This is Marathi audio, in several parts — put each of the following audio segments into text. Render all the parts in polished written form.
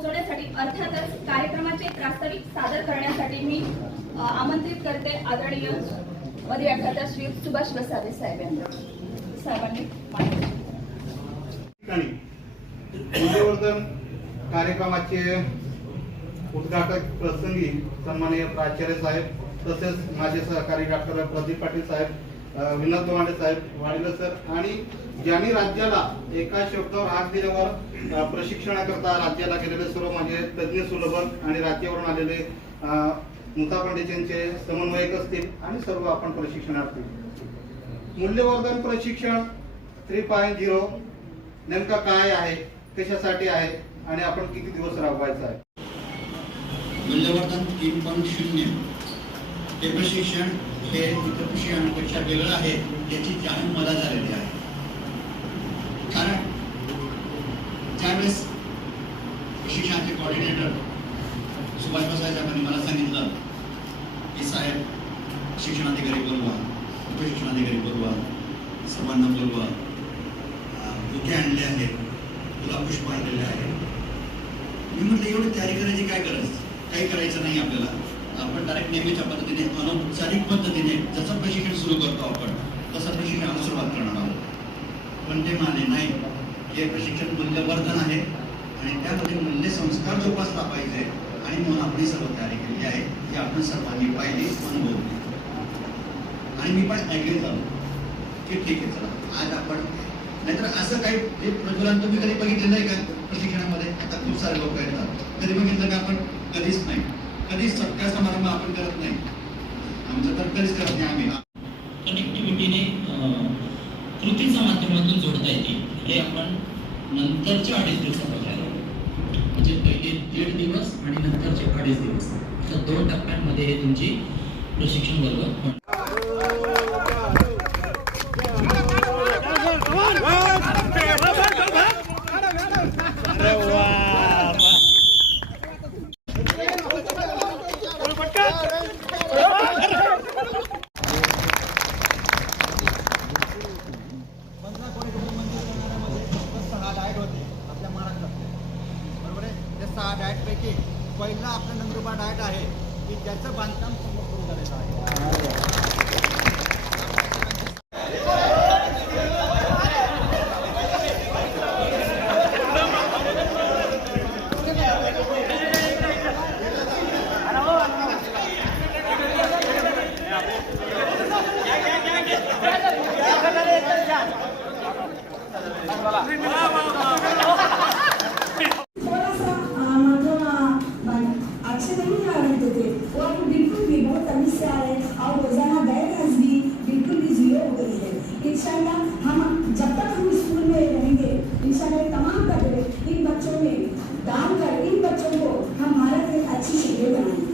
पोहोचवण्यासाठी अर्थातच कार्यक्रमाचे प्रास्ताविक सादर करण्यासाठी मी आमंत्रित करते आदरणीय व्याख्याता श्री सुभाष वसावे साहेबांनी मूल्यवर्धन कार्यक्रमाचे उद्घाटक प्रसंगी सन्माननीय प्राचार्य साहेब तसेच माझे सहकारी डॉक्टर प्रदीप पाटील साहेब, विनोद दोंडे साहेब, वाडील सर आणि ज्यांनी राज्याला एका शब्दावर हात दिल्यावर प्रशिक्षणाकरता राज्याला गेलेले सर्व माझे तज्ज्ञ सुलभक आणि राज्यावरून आलेले मुता पंडितांचे समन्वयक असतील आणि सर्व आपण प्रशिक्षणार्थी. मूल्यवर्धन प्रशिक्षण 3.0 नेमका काय आहे, कशासाठी आहे आणि आपण किती दिवस राबवायचं आहे? मूल्यवर्धन 3.0 हे प्रशिक्षण हे इतर प्रशिक्षणापेक्षा वेगळं आहे, याची जाणीव मला झालेली आहे. कारण त्यावेळेस प्रशिक्षणाचे कोऑर्डिनेटर सुभाष वसावे साहेबांनी मला सांगितलं की साहेब, शिक्षणाधिकारी बोलवा, उपशिक्षणाधिकारी बोलवा, सर्वांना बोलवा, बुके आणले आहेत, तुला पुष्प आणलेले आहे. मी म्हटलं एवढी तयारी करायची काय गरज, काही करायचं नाही आपल्याला. आपण डायरेक्ट नेहमीच्या पद्धतीने अनौपचारिक पद्धतीने जसं प्रशिक्षण सुरू करतो आपण तसं प्रशिक्षणाला सुरुवात करणार आहोत. पण ते माने नाही, हे प्रशिक्षण मूल्यवर्धन आहे आणि त्यामध्ये मूल्य संस्कार जोपासला पाहिजे आणि म्हणून आपण सर्व तयारी केली आहे. ही आपण सर्वांनी पाहिली, अनुभवली आणि मी पण ऐकले झालो की ठीक आहे, चला आज आपण. नाहीतर असं काही जे प्रज्वलन तुम्ही कधी बघितलं नाही का प्रशिक्षणामध्ये? आता खूप सारे लोक येतात, कधी बघितलं का आपण? कधीच नाही. कधीच सत्कार समारंभ आपण करत नाही, आमचं तर कधीच करत नाही. आम्ही कनेक्टिव्हिटीने कृतीच्या माध्यमातून जोडता येते. हे आपण नंतरच्या 2.5 दिवसात म्हणजे पहिले 1.5 दिवस आणि नंतरचे 2.5 दिवस अशा 2 टप्प्यांमध्ये हे तुमची प्रशिक्षण वर्ग. डाएटपैकी पहिला आपला नंदुरबार डाएट आहे की ज्याचं बांधकाम सुरू झालेलं आहे. हम जब तक हम स्कूल में रहेंगे इंशाल्लाह तमाम कदरें इन बच्चों में दान कर इन बच्चों को हम भारत में अच्छी शक्ल बनाएंगे.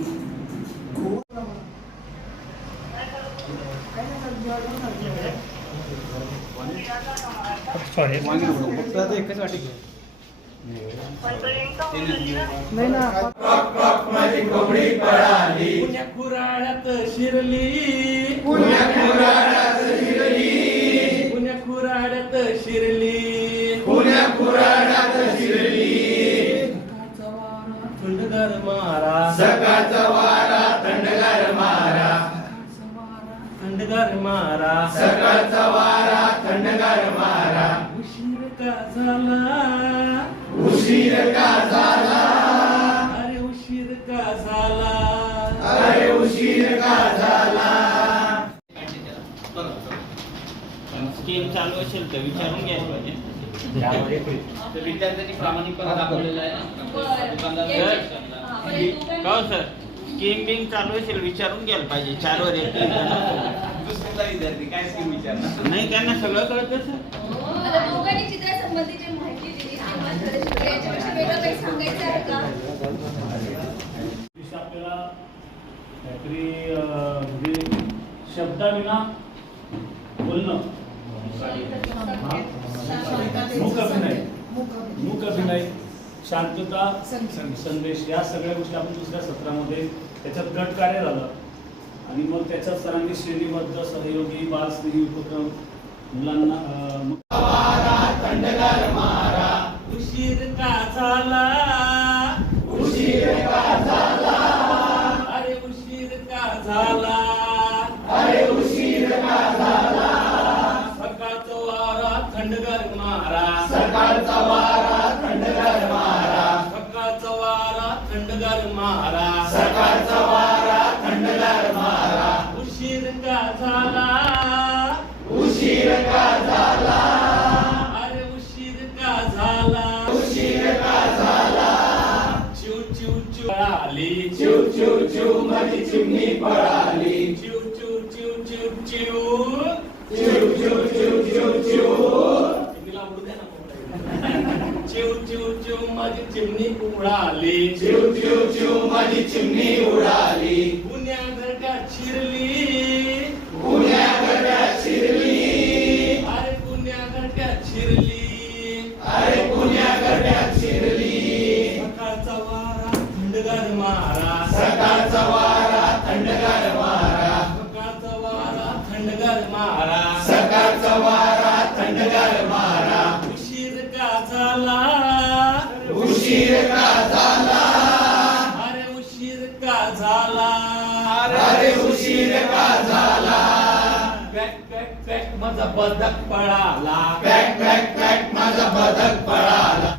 माझी कोंबडी पळाली, पुण्या खुराड्यात शिरली, पुण्या खुराड्यात शिरली, पुण्या खुराड्यात शिरली, पुण्या खुराड्यात शिरली. थंडगार मारा, सकाळचा वारा थंडगार मारा, थंडगार मारा, सकाळचा वारा थंडगार मारा. उशीर का झाला, उशीर का झाला, अरे उशीर का झाला, अरे उशीर का झाला. स्कीम चालू असेल तर विचारून घ्यायला पाहिजे. विद्यार्थ्यांनी प्रामाणिकपणा दाखवलेला आहे. हो सर, स्कीम बिंग चालू असेल विचारून घ्यायला पाहिजे. 4 वर 1 विद्यार्थी काय स्कीम विचारणार नाही, त्यांना सगळं कळतं सर. दोघांनी चित्रासंबंधीची माहिती दिली, याच्यापेक्षा वेगळं काही सांगायचं आहे का? आपल्याला काहीतरी म्हणजे शब्दाविना बोलणं, मूक अभिनय, शांतता संदेश, या सगळ्या गोष्टी आपण दुसऱ्या सत्रामध्ये त्याच्यात गट कार्य झालं आणि मग त्याच्यात सरांनी श्रेणीबद्ध सहयोगी बाल स्नेही उपक्रम मुलांना थंडगार मारा, उशीर का झाला, थंडगार मारा, सकाळचा वारा थंडगार मारा, उशीर का झाला, उशीर का झाला, अरे उशीर का झाला, उशीर का झाला, चिव चिव चिव आली, चिव चिव चिव माझी चिमणी पळाली, चिव चिव चिव चिव चिव चिव चिव चिव चिव चिव, चिमणीला उडू द्या ना. चिव चिव चिव माझी चिमणी उडाली, चिव चिव चिव माझी चिमणी उडाली, पुण्या घरट्यात शिरली, पुण्या घरात शिरली, अरे पुण्या घरट्यात शिरली, अरे पुण्या घरात शिरली, सकाळचा वारा थंडगार मारा, सकाळचा वारा थंडगार मारा, सकाळचा वारा थंडगार मारा, सकाळचा वारा थंडगार मारा, उशीर का झाला, उशीर का झाला, अरे उशीर का झाला, अरे उशीर का झाला, पॅक पॅक पॅक माझा बदक पळाला, पॅक पॅक पॅक माझा बदक पळाला.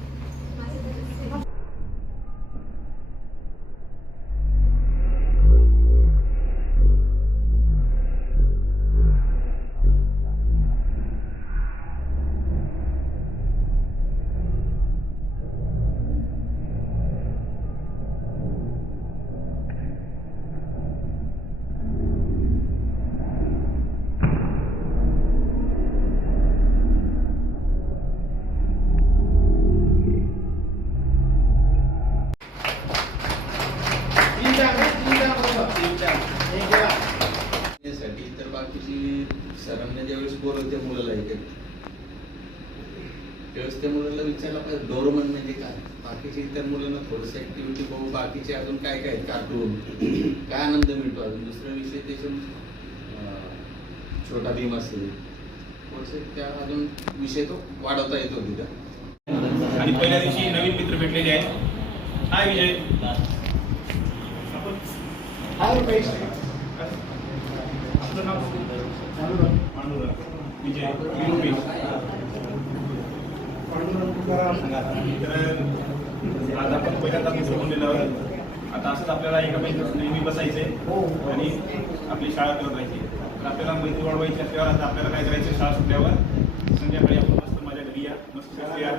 साठी तर बाकीची सरांना ज्यावेळेस बोलवते मुलाला त्यावेळेस त्या मुलाला विचारलं पाहिजे डोरेमॉन म्हणजे काय, बाकीच्या इतर मुलांना थोडस ऍक्टिव्हिटी बघू, बाकीचे अजून काय काय कार्टून काय आनंद मिळतो, अजून दुसरा विषय त्याच्यातून छोटा भीम असेल थोडस त्या अजून विषय तो वाढवता येतो तिथं. आणि पहिल्या दिवशी नवीन मित्र भेटलेले आहेत. हाय विजय. आपलं नाव पांडुरंग. विजय रुपेश. तर आज आपण पहिल्यांदा मित्र बोललेलो आहोत. आता असंच आपल्याला एका बैठकीत नेहमी बसायचंय आणि आपली शाळा करत राहायची. तर आपल्याला मैत्री वाढवायची असल्यावर आता आपल्याला काय करायचं, शाळा सुटल्यावर संध्याकाळी आपण मस्त माझ्या घरी या, मस्त बसूया,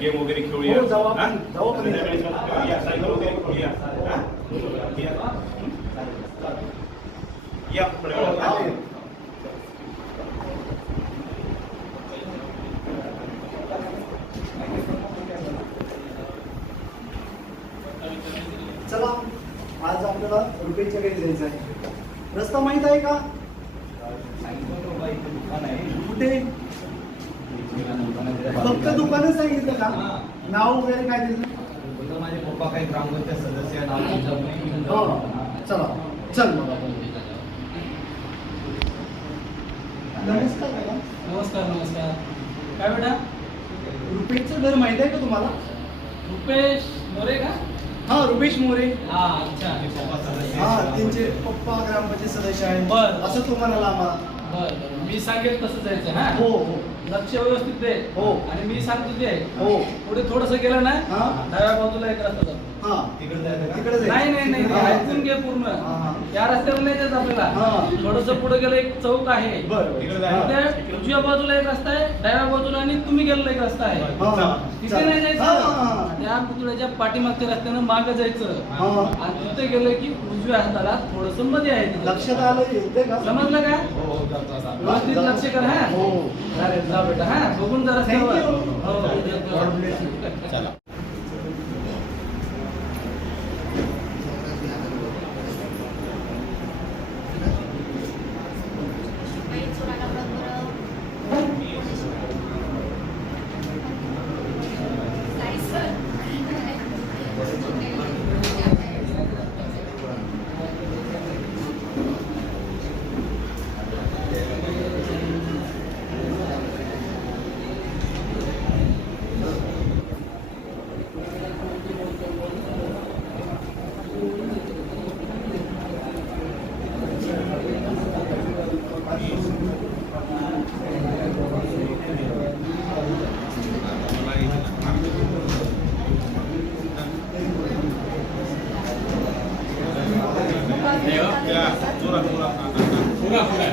गेम वगैरे खेळूया, संध्याकाळी या, सायकल वगैरे खेळूया, या थोड्या वेळात. चला आज आपल्याला रुपयेच्या घरी जायचं आहे. रस्ता माहित आहे का? कुठे? फक्त दुकानं सांगितलं का? नाव वगैरे काय दिलं? माझे पप्पा काही ग्रामपंचायत सदस्य चला चल मग आपण. नमस्कार दादा. नमस्कार नमस्कार. काय बेटा? रुपेशचं घर माहित आहे का तुम्हाला? रुपेश मोरे का? हा रुपेश मोरे. हा अच्छा. हा त्यांचे पप्पा ग्रामपंचायत सदस्य आहेत. बर. असं तो म्हणाला आम्हाला. बर मी सांगेल तसं जायचं हा. हो हो लक्ष व्यवस्थित दे. हो. आणि मी सांगतो ते हो. पुढे थोडस गेलं ना हा. डाव्या बाजूला एक रस्ता जातो. हा तिकडे जायचं का? तिकडे जायचं. नाही नाही नाही ऐकून घे पूर्ण. हा. या रस्त्यावर नाही जायचं आपल्याला. हा. थोडस पुढे गेलं एक चौक आहे. बरं तिकडे जायचं. त्या उजव्या बाजूला एक रस्ता आहे, डाव्या बाजूला आणि तुम्ही गेलेला एक रस्ता आहे. हा. तिथे नाही जायचं. हा. त्या पुतळ्याच्या पाठीमागच्या रस्त्यानं मागं जायचं. हा. आणि तिथे गेलं की उजव्या हाताला थोडस मध्ये आहे तिथे. लक्षात आलं येते का? समजलं का? हो व्यवस्थित लक्ष कर हा. हो. चालेल जा बेटा हा. बघून जरा Thank you. चला.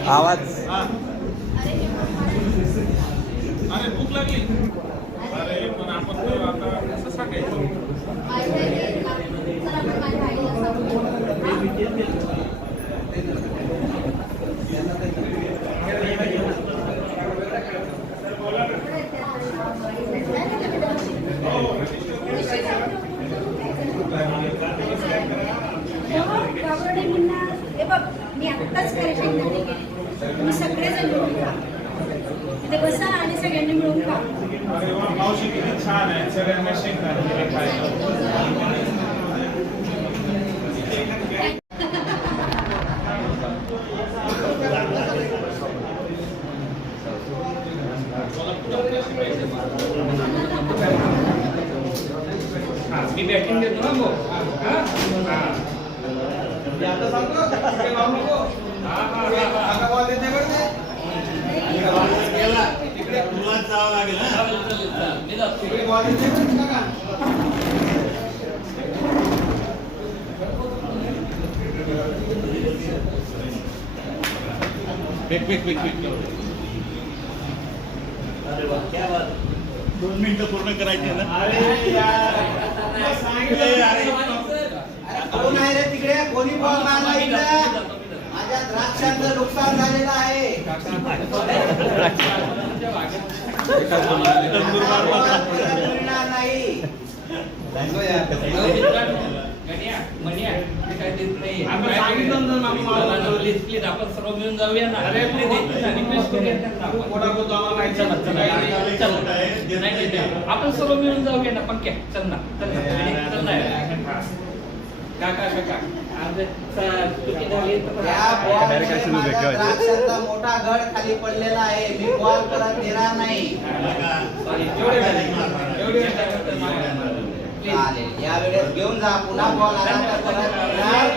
आवाज अरे भूक लागली अरे पण आपण आता कसं सांगायचं हे बघ मी आत्ताच शेंगदाणे गेले तुम्ही सगळेजण मिळून खा तिथे बसा आणि सगळ्यांनी मिळून खा अरे वा मावशी किती छान आहे सगळ्यांना शेंगदाणे खायला मी बॅटिंग देतो ना भाऊ आता सांगतो तिकडे लावू नको आता बॉल देते बरं ते तिकडे तुलाच जावं लागेल हा तिकडे बॉल देते बरं का पिक अरे वाह क्या बात 2 मिनिटं पूर्ण करायची आहे ना. अरे यार सांगितलं अरे कोण आहे रे तिकडे कोणी बॉल मारला इकडे माझ्या द्राक्षांचं नुकसान झालेलं आहे मिळणार नाही प्लीज आपण सर्व मिळून जाऊया ना आपण सर्व मिळून जाऊया ना पंक्या चल ना चल ना काका चुकी झाली या बॉलमुळे माझ्या द्राक्षांचा मोठा घड खाली पडलेला आहे मी बॉल परत देणार नाही चालेल या वेळेस घेऊन जा पुन्हा बॉल आला तर परत देणार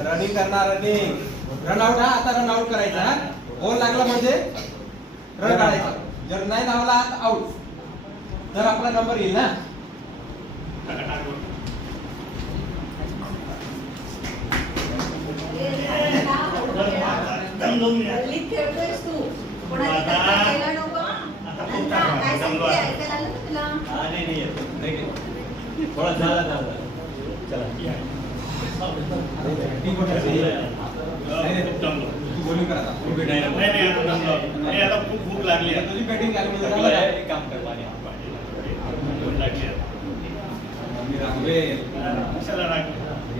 रनिंग करणार रन आउट आता रन आउट करायचा बॉल लागला म्हणजे रन काढायचा जर नाही धावला तर आउट तर आपला नंबर येईल ना खेळतोयस तू कोणाची तक्रार केला नको नंतर काय सांगते ऐकायला आलं का तुला बोलिंग करा आता खूप भूक लागली आहे तुझी बॅटिंग झाली काम कर कशाला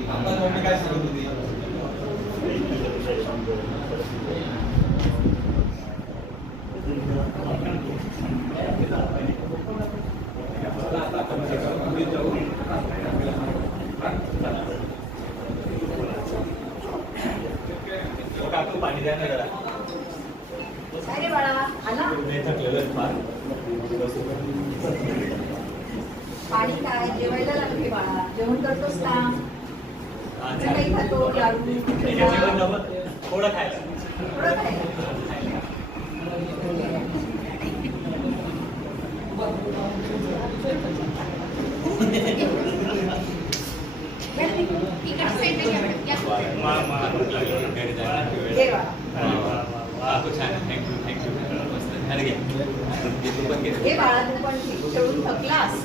आपण मम्मी काय सांगत होती पाणी द्या ना जरा काय रे बाळा आला पाणी काय जेवायला लागते बाळा जेवण करतोस का काही खातो लाडू थोडं खायला थोडं खायला हे बाळा तू पण खेळून थकलास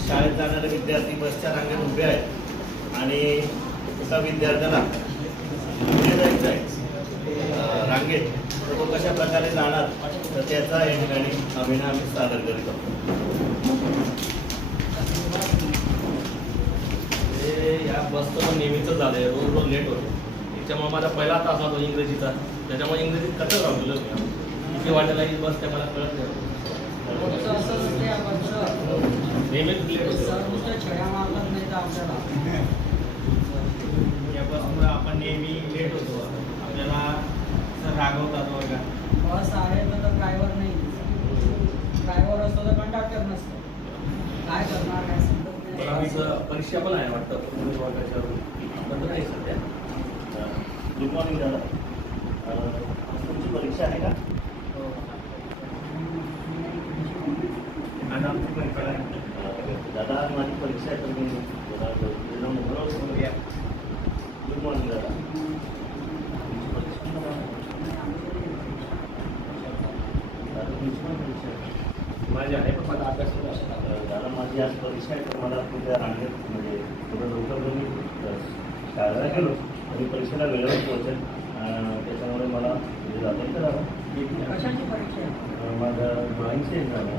शाळेत जाणारे विद्यार्थी बसच्या रांगेत उभे आहेत आणि एका विद्यार्थ्याला पुढे जायचं आहे रांगेत तर तो कशा प्रकारे जाणार तर त्याचा या ठिकाणी अभिनय आम्ही सादर करीत आहोत. या बसचं पण नेहमीच झालंय रोज लेट होतो त्याच्यामुळे माझा पहिला तास होता इंग्रजीचा त्याच्यामुळे इंग्रजीत कसं राहतो किती वाटायला ही बस त्या मला कळत नाही नेहमीच लेट होतो. या बसमुळे आपण नेहमी लेट होतो. आपल्याला सर रागवतात वगैरे. बस आहे तर ड्रायव्हर नाही, ड्रायव्हर असतो तर कंडक्टर नसतो. काय करणार काय समजत नाही. आज परीक्षा पण आहे वाटतं पोलीस वर्गाच्या बंद नाही सध्या. गुड मॉर्निंग दादा. आज तुमची परीक्षा आहे का? आज आमची परीक्षा आहे. दादा आज माझी परीक्षा आहे तर मी गुड मॉर्निंग दादा. माझी आहे पण मला अभ्यास दादा माझी आज परीक्षा आहे तर मला तुझ्या रांगेत म्हणजे थोडं लवकर जर मी शाळेला गेलो आणि परीक्षेला वेळेवर पोहोचेल. त्याच्यामुळे मला म्हणजे जाता येईल दादा. कशाची परीक्षा आहे? माझं ड्रॉइंगची एक्झाम आहे.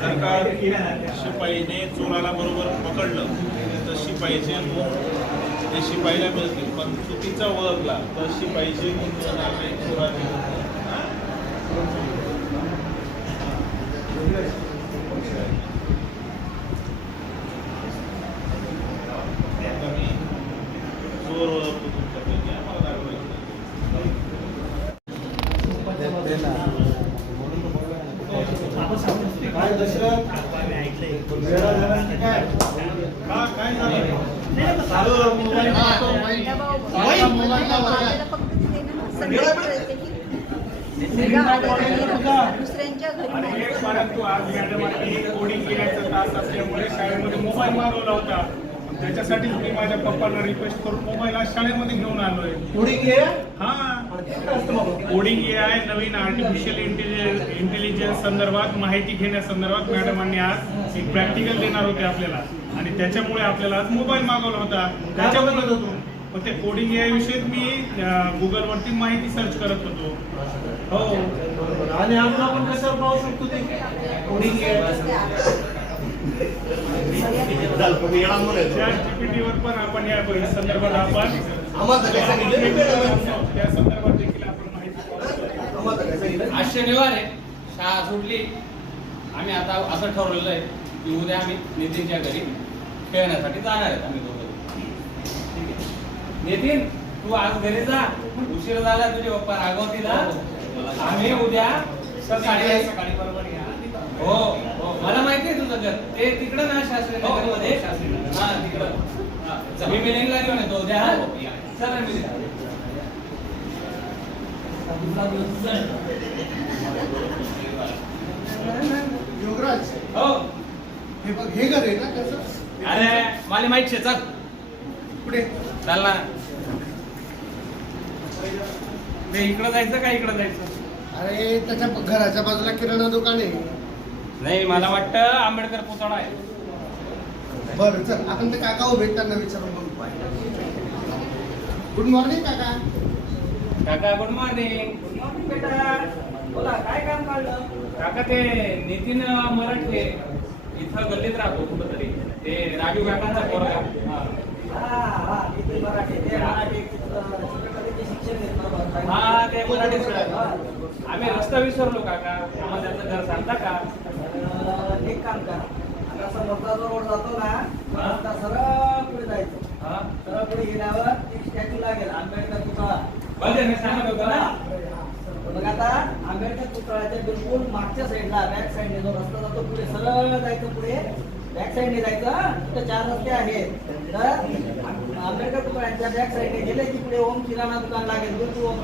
सरकार शिपाईने चोराला बरोबर पकडलं तर शिपाईचे गुण ते शिपाईला मिळतील, पण चुकीचा ओळखला तर शिपाईचे गुण मिळणार नाही चोराचे. आता मी चोर ओळखतो तुमच्यापैकी आम्हाला दाखवायचं. काय दशरथ वेळा झाला काय काय झालं? परंतु आज मॅडमांनी कोडिंग केल्याचा तास असल्यामुळे शाळेमध्ये मोबाईल मागवला होता. त्याच्यासाठीच मी माझ्या पप्पांना रिक्वेस्ट करून मोबाईल आज शाळेमध्ये घेऊन आलोय. कोडिंग AI नवीन आर्टिफिशियल इंटेलिजन्स संदर्भात माहिती घेण्यासंदर्भात मॅडमांनी आज एक प्रॅक्टिकल देणार होते आपल्याला, आणि त्याच्यामुळे आपल्याला आज मोबाईल मागवला होता. त्याच्यामुळे मग ते कोडिंग AI विषयी मी गुगलवरती माहिती सर्च करत होतो. हो, आणि आपण कशावर पाहू शकतो ते कोडिंग ChatGPT-वर पण आपण या संदर्भात आपण त्या संदर्भात देखील आपण माहिती. आज शनिवार आहे, शाळा सुटली. आम्ही आता असं ठरवलेलं आहे की उद्या आम्ही नितीनच्या घरी खेळण्यासाठी जाणार आहेत आम्ही दोघं. नितीन तू आज घरी जा, उशीर झाला तुझे पप्पा रागवतील. आम्ही उद्या सकाळी बरोबर या. हो हो, मला माहिती आहे तुझं घर ते तिकडं ना शास्त्री नगरमध्ये. हा तिकडं मी मिलिंगला घेऊन येतो उद्या. चला मी योगराज हो. हे बघ हे घर आहे ना कसं? अरे मला माहिती आहे. चल पुढे चाल ना. इकडं जायचं का इकडं जायचं? अरे त्याच्या घराच्या बाजूला किराणा दुकान आहे. नाही, मला वाटतं आंबेडकर पुतळा आहे. बरं चल आपण ते काका उभे आहेत, त्यांना विचारून बघू. गुड मॉर्निंग काका. काका गुड मॉर्निंग. गुड मॉर्निंग बेटा. बोला काय काम काढलं? काका ते नितीन मराठे इथं गल्लीत राहतो कुठंतरी. ते राजू काकांचा पोरगा. हा ते मराठी शाळेत. आम्ही रस्ता विसरलो काका, आम्हाला त्याचं घर सांगता का? एक काम करा, आता समोरचा जो रोड जातो ना, रस्ता सरळ पुढे जायचं. सरळ पुढे गेल्यावर एक स्टॅच्यू लागेल, आंबेडकर पुतळा. बघा मी सांगत होतो ना. मग आता आंबेडकर पुतळ्याच्या बिलकुल मागच्या साईडला बॅक साईडने जो रस्ता जातो पुढे सरळ जायचं. पुढे बॅक साईडने जायचं. तिथे 4 रस्ते आहेत. तर आंबेडकर पुतळ्याच्या बॅक साईडने गेले की पुढे ओम किराणा दुकान लागेल. बिलकुल ओम.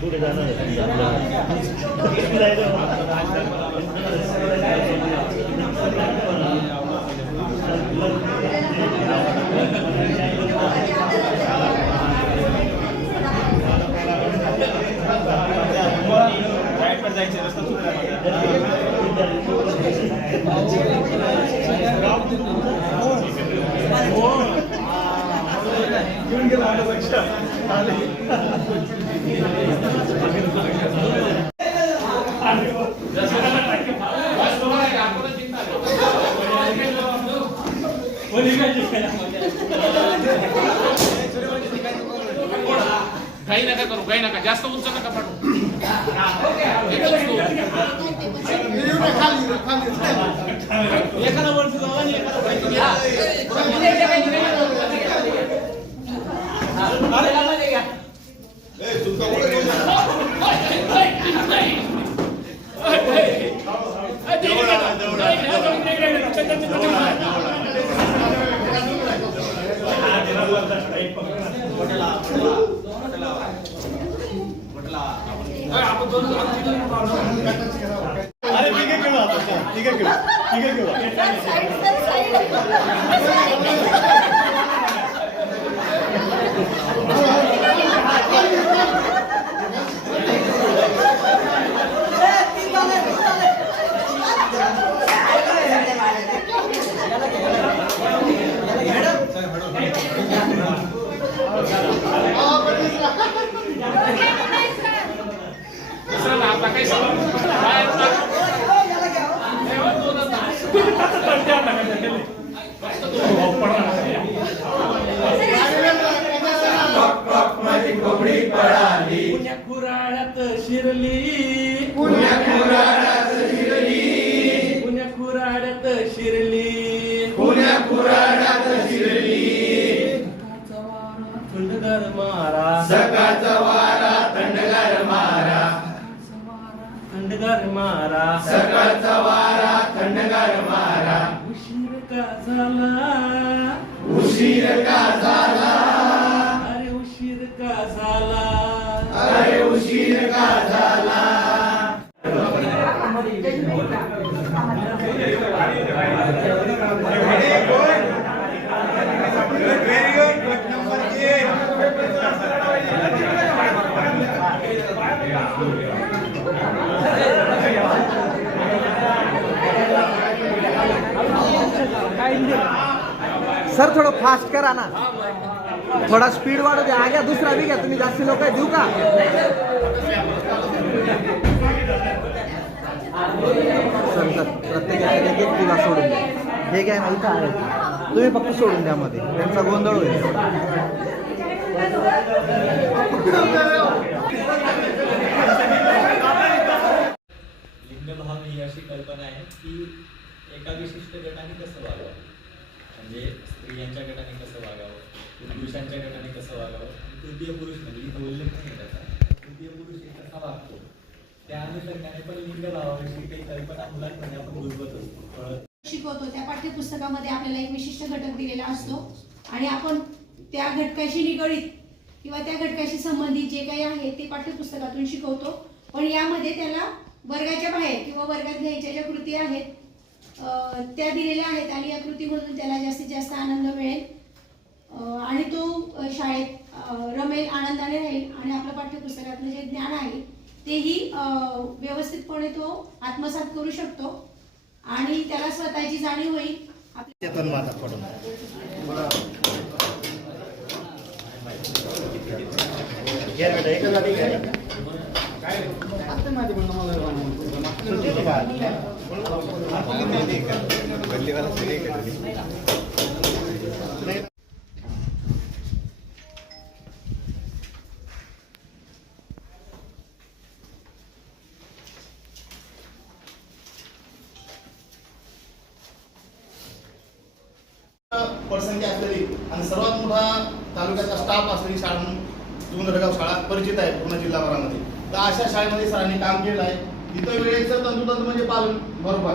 पुढे जाणार आहे. काही नका करू, काही नका, जास्त उंच नका पाठवू. अरे ठीक आहे खेळू आता, ठीक आहे खेळू, ठीक आहे खेळू. पुण्या खुराड्यात शिरली, पुण्या खुराड्यात शिरली, पुण्या खुराड्यात शिरली, पुण्या खुराड्यात शिरली. थंडगार मारा, सकाळचा वारा थंडगार मारा, थंडगार मारा, सकाळचा वारा थंडगार मारा. उशीर का झाला, उशीर का झाला, अरे उशीर का झाला, अरे उशीर का झाला. सर थोडं फास्ट करा ना, थोडा स्पीड वाढू द्या. आग्या दुसरा बी घ्या तुम्ही, जास्त लोक देऊ का? सर सर प्रत्येकाने एक एक तुला सोडून द्या. हे काय ना इथं आहे, तुम्ही फक्त सोडून द्या मध्ये, त्यांचा गोंधळ होईल. लिंगभाव ही अशी कल्पना आहे की एका विशिष्ट गटाने कसं वागावं, म्हणजे स्त्रियांच्या गटाने कसं वागावं, पुरुषांच्या गटाने कसं वागावं. तृतीय पुरुष म्हणजे इथं उल्लेख नाही त्याचा, तृतीय पुरुष एक कसा वागतो त्या अनुषंगाने पण लिंगभावाविषयी काही कल्पना मुलांमध्ये आपण रुजवत असतो. शिकवतो त्या पाठ्यपुस्तकामध्ये आपल्याला एक विशिष्ट घटक दिलेला असतो आणि आपण त्या घटकाशी निगडीत किंवा त्या घटकाशी संबंधित जे काही आहे ते पाठ्यपुस्तकातून शिकवतो. पण यामध्ये त्याला वर्गाच्या बाहेर किंवा वर्गात घ्यायच्या ज्या कृती आहेत त्या दिलेल्या आहेत आणि या कृतीमधून त्याला जास्तीत जास्त आनंद मिळेल आणि तो शाळेत रमेल, आनंदाने राहील आणि आपल्या पाठ्यपुस्तकातलं जे ज्ञान आहे तेही व्यवस्थितपणे तो आत्मसात करू शकतो आणि त्याला स्वतःची जाणीव होईल. पटसंख्या असलेली आणि सर्वात मोठा तालुक्याचा स्टाफ असलेली शाळा म्हणून जुंगरगाव शाळा परिचित आहे पूर्ण जिल्हाभरामध्ये. तर अशा शाळेमध्ये सरांनी काम केलं आहे. तिथं वेळेचं तंतोतंत म्हणजे पालन बरोबर.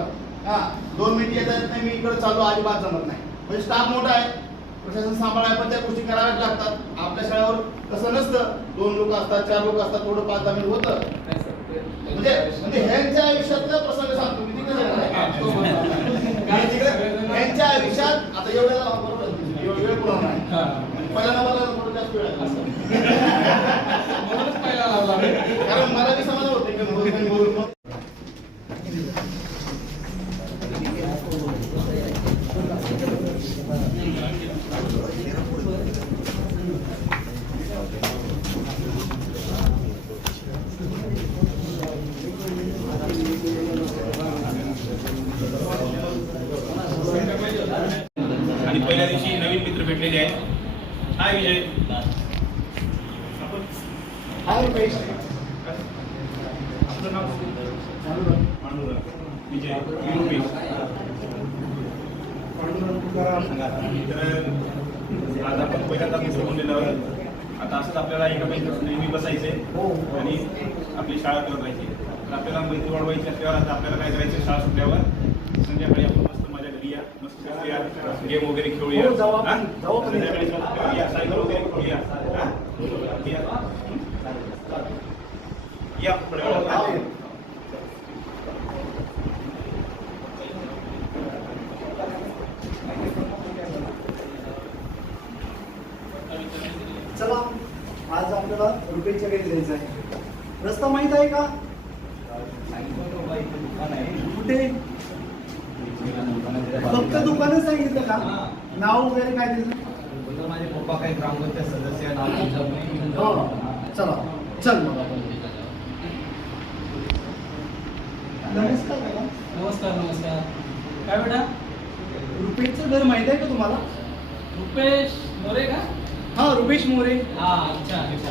2 मिनिट येत आहेत नाही, मी इकडे चालू, अजिबात जमत नाही. म्हणजे स्टाफ मोठा आहे, प्रशासन सांभाळाय, पण त्या गोष्टी कराव्याच लागतात. आपल्या शाळेवर तसं नसतं, 2 लोक असतात, 4 लोक असतात, थोडं 5-10 मिनिट होतं. म्हणजे ह्यांच्या आयुष्यातलं प्रसंग सांगतो मी, तिकडे ह्यांच्या आयुष्यात आता एवढ्याला वेळ पुरवणार नाही. पहिला नंबरला थोडं जास्त वेळ कारण मला बी समाधान होते की बोलून विजय हा रुपेश. आपलं नाव पांडुरंग विजय रुपेश. तर आज आपण पहिल्यांदा मी सोडून दिलं. आता असंच आपल्याला एका बँकेत नेहमी बसायचे आणि आपली शाळा करत राहायची. तर आपल्याला मैत्री वाढवायची असल्यावर आता आपल्याला काय करायचं, शाळा सुटल्यावर संध्याकाळी आपण मस्त माझ्या घरी या, मस्त गेम वगैरे खेळूया, संध्याकाळी सायकल वगैरे खेळूया. या चला आज आपल्याला रुपेशच्या घरी जायचं आहे. रस्ता माहित आहे का? कुठे? फक्त दुकानच सांगितलं का? नाव वगैरे काय त्याचं? माझे पप्पा काही ग्रामपंचायत सदस्य चला चल मग आपण. नमस्कार दादा. नमस्कार नमस्कार. काय बेटा? रुपेशचं घर माहित आहे का तुम्हाला? रुपेश मोरे का? हा रुपेश मोरे. हा अच्छा अच्छा.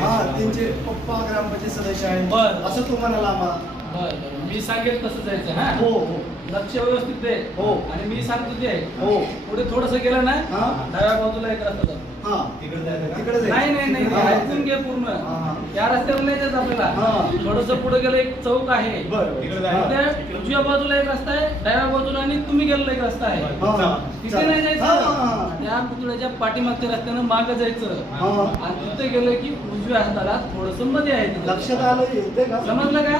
हा त्यांचे पप्पा ग्रामपंचायत सदस्य आहेत. बरं. असं तुम्हाला आम्हाला. बरं मी सांगेल कसं जायचं हा. हो हो लक्ष व्यवस्थित दे. हो. आणि मी सांगतो ते हो. पुढे थोडस गेलं ना हा. डाव्या बाजूला एक रस्ता जातो. हा तिकडे जायचं तिकडे जायचं. नाही नाही नाही हा. ऐकून घे पूर्ण. हा. या रस्त्यावर नाही जायचं आपल्याला. हा. थोडस पुढे गेलं एक चौक आहे. बरं तिकडे हा. त्या उजव्या बाजूला एक रस्ता आहे, डाव्या बाजूला आणि तुम्ही गेलेला एक रस्ता आहे. हा. तिथे नाही जायचं. हा. त्या पुतळ्याच्या पाठीमागच्या रस्त्यानं मागं जायचं. हा. आणि तिथे गेलं की उजव्या हाताला थोडस मध्ये आहे तिथं. लक्षात आलं येते का? समजलं का?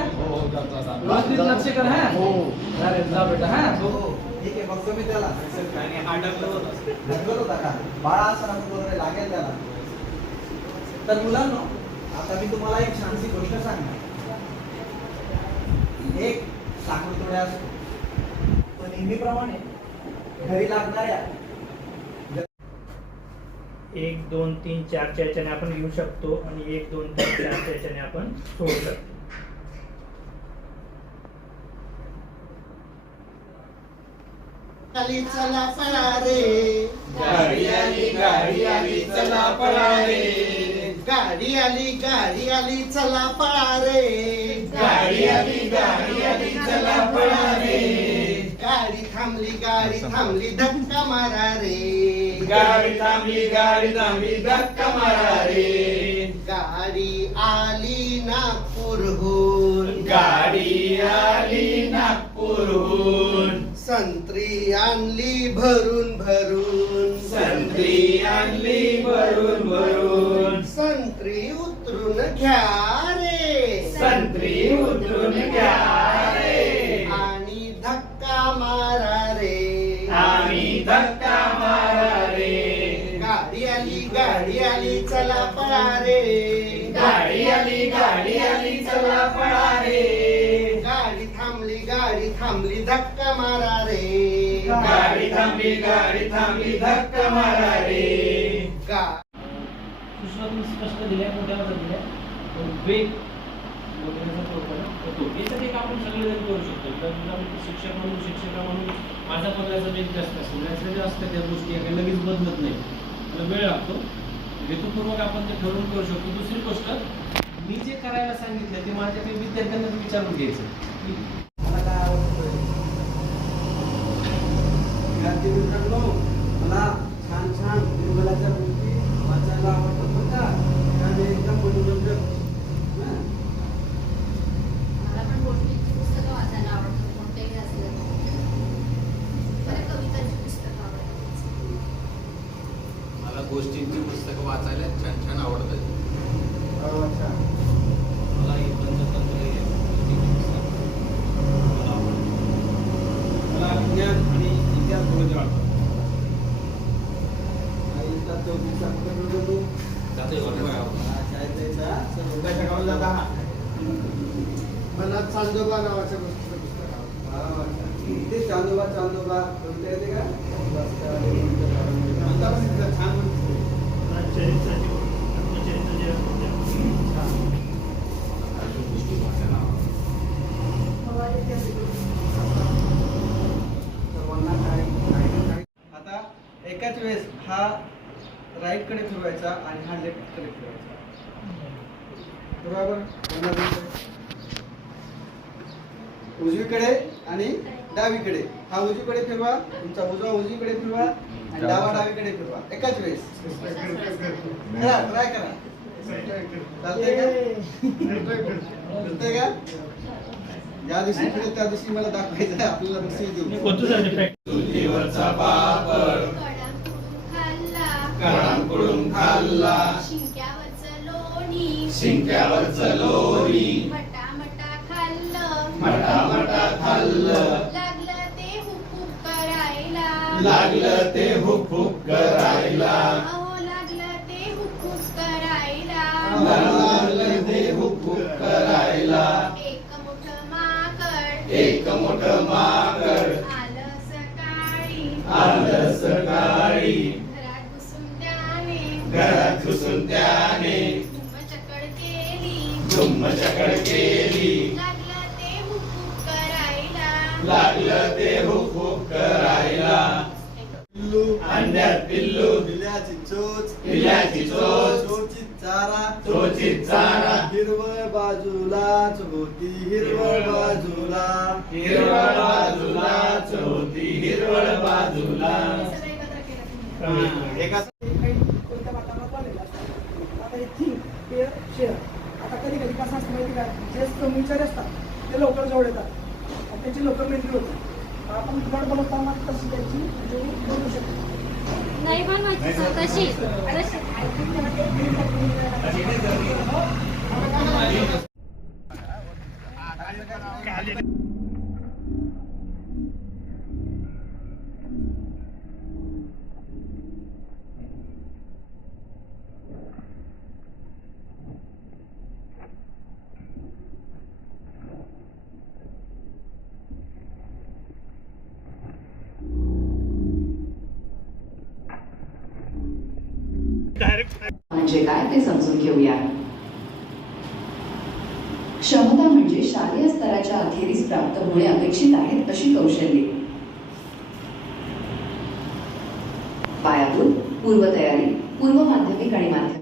व्यवस्थित लक्ष कर हा. हो. चालेल जा बेटा हा. ठीक आहे बघतो मी त्याला. ढकलत होता का? बाळा असं वगैरे लागेल त्याला. तर मुलांनो आता मी तुम्हाला एक छानशी गोष्ट सांगणार. एक साखरतोड्या असतो तो नेहमीप्रमाणे घरी लागणाऱ्या 1 2 3 4 च्या याच्याने आपण घेऊ शकतो आणि 1 2 3 4 च्या याच्याने आपण सोडू शकतो. गाडी चला पळा रे. गाडी आली चला पळा रे. गाडी आली चला पळा रे. गाडी आली चला पळा रे. गाडी थांबली धक्का मारा रे. गाडी थांबली धक्का मारा रे. गाडी आली नागपूरहून. गाडी आली नागपूरहून. संत्री आणली भरून भरून. संत्री आणली भरून भरून. संत्री उतरून घ्या रे. संत्री उतरून घ्या रे. आणि धक्का मारा रे. आणि धक्का मारा रे. गाडी आली चला पळा रे. गाडी आली चला पळा रे. गाडी थांबली धक्का मारा रे. गाडी थांबली धक्का मारा रे. सूचना स्पष्ट दिल्या मोठ्या दिल्या वेग होतो. याच्यात एक आपण सगळे जण करू शकतो. तर शिक्षक म्हणून माझा पगाराचा वेग जास्त असतो. नॅचरली असतं त्या गोष्टी काही लगेच बदलत नाही. मला वेळ लागतो. हेतुपूर्वक आपण ते ठरवून करू शकतो. दुसरी गोष्ट मी जे करायला सांगितलं ते माझ्या काही विद्यार्थ्यांना विचारून घ्यायचं. मला काय आवडतं विद्यार्थी मित्रांनो, मला छान छान निर्मलाच्या गोष्टी वाचायला आवडतात बघा. त्याने एकदम मनोरंजक. मला पण गोष्टींची पुस्तकं वाचायला आवडतात कोणतेही असलं. मला कवितांची पुस्तकं आवडतात. मला गोष्टींची पुस्तकं वाचायला छान छान आवडतात. मला ही पंचतंत्र मला विज्ञान आणि इतिहास बोलायचं वाटतं. मला चांदोबा नावाच्या पुस्तक आवडतं. ते चांदोबा कोणते येते का? छान चरित्राची आत्मचरित्र जे असतं ते आता एकाच वेळेस हा राईट राईटकडे फिरवायचा आणि हा लेफ्टकडे फिरवायचा. बरोबर. उजवीकडे आणि डावीकडे. हा उजवीकडे फिरवा, तुमचा उजवा उजवीकडे फिरवा आणि डावा डावीकडे फिरवा एकाच वेळेस. करा, ट्राय करा. चालतंय का? ज्या दिवशी फिरेल त्या दिवशी मला दाखवायचं आहे, आपल्याला बक्षीस देऊ. चुलीवरचा पापड कडांकडून खाल्ला, शिंक्यावरचं लोणी शिंक्यावरचं लोणी मटा खाल्लं, मटा खाल्लं, लागलं ते हुक करायला, लागलं ते हुक करायला, अहो लागलं ते हुक करायला, लागलं ते हुक करायला. एक मोठं माकड आलं सकाळी घरात घुसून त्याने धुम्मचकड केली, लागलं ते हुक करायला. अंड्यात पिल्लू, पिल्ल्याची चोच, चोचीत चारा, हिरवळ बाजूलाच होती, हिरवळ बाजूलाच होती, हिरवळ बाजूला. कोणत्या वातावरणात वाढलेलं असतं. आता हे थिंक पेअर शेअर. आता कधी कधी कसं असतं माहिती का, जे कमीचारी असतात ते लवकर जवळ येतात आणि त्यांची लवकर मेंटली होते. आपण गड बनवताना तशी त्यांची बनवू शकतो. नाही बनवायची तशी म्हणजे काय ते समजून घेऊया. क्षमता म्हणजे शालेय स्तराच्या अखेरीस प्राप्त होणे अपेक्षित आहेत अशी कौशल्ये. पायाभूत, पूर्वतयारी, पूर्व माध्यमिक आणि माध्यमिक.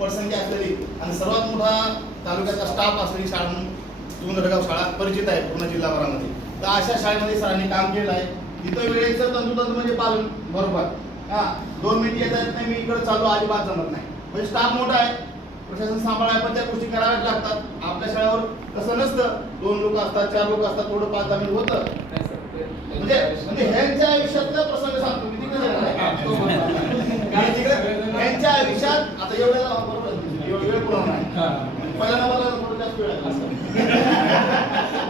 पटसंख्या असलेली आणि सर्वात मोठा तालुक्याचा स्टाफ असलेली शाळा म्हणून जुंदरगाव शाळा परिचित आहे पूर्ण जिल्हाभरामध्ये. तर अशा शाळेमध्ये सरांनी काम केलं आहे. तिथं वेळेचं तंतोतंत म्हणजे पालन बरोबर. 2 मिनिट येत आहेत नाही, मी इकडे चालू, अजिबात जमत नाही. म्हणजे स्टाफ मोठा आहे, प्रशासन सांभाळाय, पण त्या गोष्टी कराव्याच लागतात. आपल्या शाळेवर कसं नसतं, 2 लोक असतात, 4 लोक असतात, थोडं 5-10 मिनिट होतं. म्हणजे ह्यांच्या आयुष्यातला प्रसंग सांगतो मी, तिकडे ह्यांच्या आयुष्यात आता एवढ्या वेळ पुरवणार नाही. पहिला नंबरला थोडं जास्त वेळ आहे.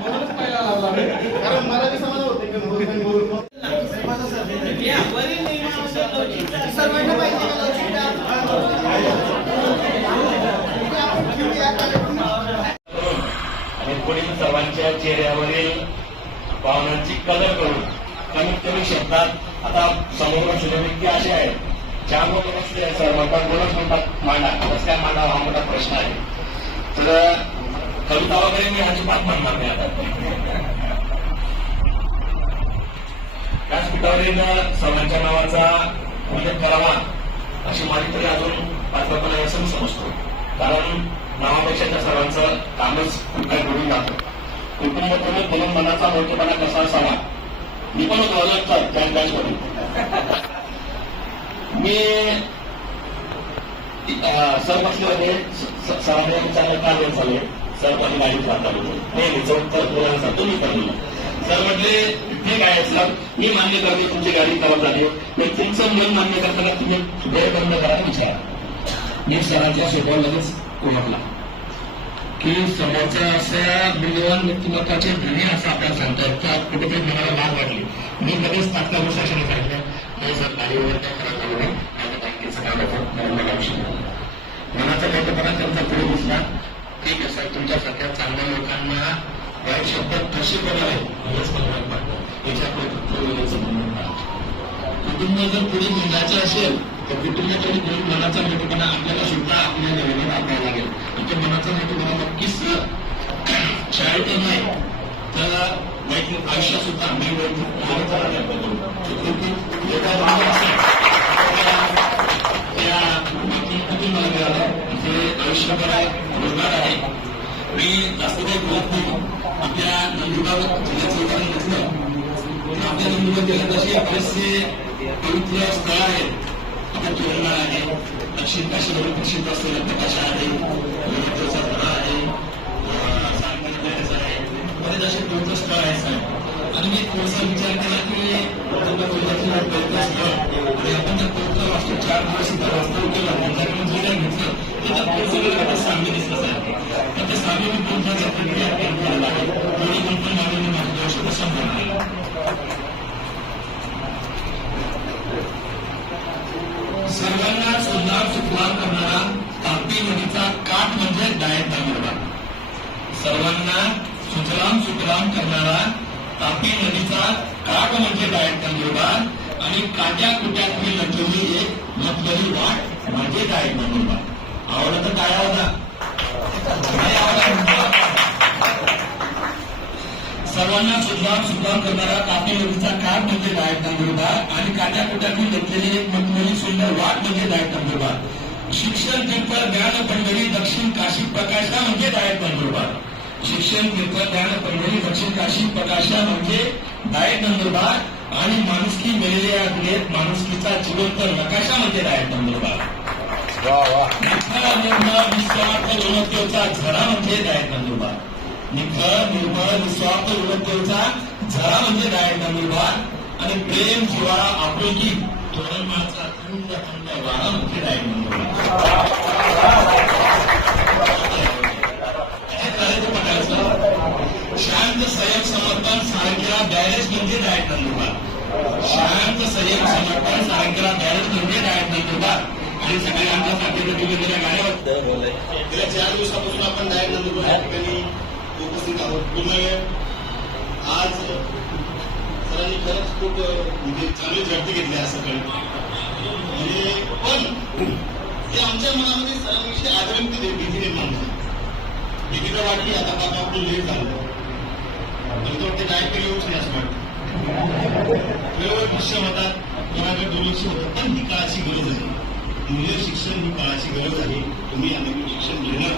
म्हणूनच पहिला लावला मी. कारण मला बी समाधान होते की बोलून सर्वांना पाहिजे का लवचिकता? आणि पुढील सर्वांच्या चेहऱ्यावरील भावनांची कदर करून कमीत कमी शब्दात, आता समोर असलेले व्यक्ती असे आहेत 4 लोक नसले सर म्हणतात बोलत म्हणतात मांडा, कसं काय मांडा हा मोठा प्रश्न आहे. तर कविता वगैरे मी अजिबात म्हणणार नाही आता. व्यासपीठावरील सर्वांच्या नावाचा उल्लेख करावा अशी माझी तरी अजून पाठवताना असं समजतो. कारण नावापेक्षा त्या सर्वांचं कामच काय घडून जातं. कुटुंबप्रमुख म्हणून मनाचा मोठेपणा कसा असावा, मी पण होतो त्याचमध्ये. मी सर बसले होते, सरांनी चांगलं कार्य झाले. सर माझी गाडीत राहतात नेहमीचं उत्तर बोलायला तुम्ही ठरवलं. सर म्हटले ठीक आहे सर, मी मान्य करते तुमची गाडी कवर झाली, पण तुमचं मन मान्य करताना तुम्ही वेळ बंद करायला विचारा. मी सरांच्या स्वभाव लगेच ओळखला की समोरच्या अशा मूल्यवान व्यक्तिमत्वाचे धनी असं आपल्याला सांगतात का कुठेतरी मनाला लाभ वाटली. मी लगेच तात्काळ प्रशासनाने सांगितलं नाही सर, गाडीवर काय खराब झालं नाही, आता बँकेचं काम मनाचा मोठेपणा त्यांचा पुढे दिसला. ठीक आहे सर, तुमच्यासारख्या चांगल्या लोकांना वाईट शब्द कसे बनावे हेच मला वाटतं. याच्यापुढे कुटुंब जर पुढे निघायचं असेल तर कुटुंबाकडे घेऊन मनाचा मोठेपणा आपल्याला सुद्धा आपल्या नवीन राखायला लागेल. तो मनाचा मोठेपणा नक्कीच शाळेत नाही तर वैयक्तिक आयुष्यात सुद्धा मी मला मिळालं जे आयुष्यभर रोजगार आहे. मी जास्त काही बोलत नाही. आपल्या नंदुरबार जिल्ह्याचं उदाहरण घेतलं तर आपल्या नंदुरबार जिल्ह्यात असे बरेचसे पवित्र स्थळ आहेत. आपल्या तोरणमाळ आहे, दक्षिण काशीवरून प्रसिद्ध असलेलं प्रकाशा आहे, लोणीचा धरा आहे, बरेच असे पवित्र स्थळ आहेत साहेब. आणि मी थोडासा विचार केला की पवित्र स्थळ आणि आपण जर पवित्र वास्तू 4 दिवस इथं वास्तव केला, त्यांच्याकडून जे काही घेतलं ते सगळं साम्य दिसलं साहेब. तर ते साम्य मी कोणत्याचा प्रक्रिया केला आहे कोणी पण मागणी मार्गदर्शन संभव नाही. सर्वांना सुधार सुफलार करणारा तापी नदीचा काठ म्हणजे डायट नंदुरबार. सर्वांना सुजलाम सुफलाम करणारा तापी नदीचा काठ म्हणजे डायट नंदुरबार आणि काट्या कुट्यातली लटवली एक मतलबी वाट म्हणजे डायट नंदुरबार. आवडला तर काय आवडला, नाही आवडला. सर्वांना सुधार करणारा तापी नदीचा काठ म्हणजे डायट नंदुरबार आणि काट्या कुट्यातून लटलेली एक मतलबी सुंदर वाट म्हणजे डायट नंदुरबार. शिक्षण पिंपळ ज्ञान पंढरी दक्षिण काशी प्रकाशा म्हणजे डायट नंदुरबार. शिक्षण पिंपळ ज्ञान पंढरी दक्षिण काशी प्रकाशा म्हणजे डायट नंदुरबार आणि माणुसकी मेलेल्या अग्नेत माणुसकीचा जिवंत नकाशा म्हणजे डायट नंदुरबार. निखळ निर्मळ निस्वार्थ ऋणत्वचा झरा म्हणजे डायट नंदुरबार. निखळ निर्मळ निस्वार्थ ऋणत्वचा झरा म्हणजे डायट नंदुरबार आणि प्रेम जिव्हाळा आपुलकी तोरणमाळचा थंड थंड वारा म्हणजे डायट नंदुरबार. शांत संयम समर्पण सारंगीला बॅरेज म्हणजे डायट नंदुरबार. शांत संयम समर्पण सारंगीला बॅरेज म्हणजे डायट नंदुरबार. आणि सगळे आमच्या साथीसाठी गेलेल्या गाड्यावर गेल्या 4 दिवसापासून आपण डायट नंदुरबार या ठिकाणी उपस्थित आहोत. पूर्ण वेळ आज सरांनी खरंच खूप म्हणजे चांगली झडती घेतली आहे सकाळी. म्हणजे पण ते आमच्या मनामध्ये सरांविषयी आदरंती भीती निर्माण झाली. भीती तर वाटली आता बाबा आपण लेट झालं पण तो ते डायट येऊच नाही असं वाटतं. वेळेवर विषय होतात, कोणाकडे दुर्लक्ष होतं, पण ही काळाची गरज आहे. मूल्य शिक्षण ही काळाची गरज आहे. तुम्ही नवीन शिक्षण घेणं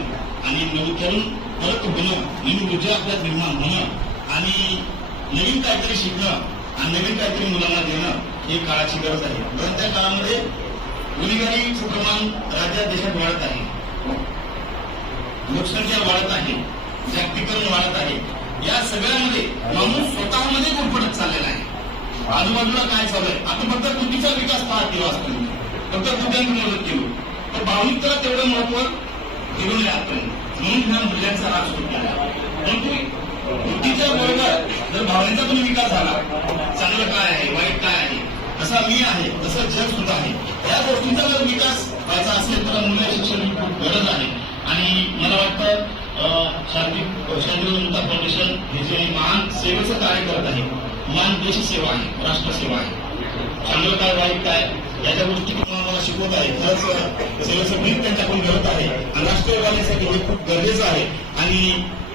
आणि नवीन परत होणं, नवीन ऊर्जा आपल्यात निर्माण होणं आणि नवीन काहीतरी शिकणं आणि नवीन काहीतरी मुलांना देणं ही काळाची गरज आहे. बदलत्या काळामध्ये गुन्हेगारीचं प्रमाण राज्यात देशात वाढत आहे, लोकसंख्या वाढत आहे, जागतिकीकरण वाढत आहे. या सगळ्यामध्ये माणूस स्वतःमध्ये गुरफटत चाललेला आहे. आजूबाजूला काय चालू आहे, आपण फक्त कृतीचा विकास पाहत केला असतो, फक्त कृत्यांची मदत केली, पण भावनिकतेला तेवढं महत्व गेलो नाही आजपर्यंत, म्हणून ह्या मूल्यांचा राग सुरू केला. परंतु बुद्धीच्या बरोबर जर भावनेचा पण विकास झाला, चांगलं काय आहे वाईट काय आहे, असा मी आहे तसं जग सुद्धा आहे, या गोष्टींचा जर विकास व्हायचा असेल तर मूल्य शिक्षण ही खूप गरज आहे. आणि मला वाटतं शांती जनता फाउंडेशन हे जे महान सेवेचं कार्य करत आहे, महान देशसेवा आहे, राष्ट्रसेवा आहे. चांगलं काय वाईट काय याच्या गोष्टी मला शिकवत आहे. खरंच सेवेचं भीत त्यांच्याकडून घडत आहे आणि राष्ट्रवादीसाठी हे खूप गरजेचं आहे. आणि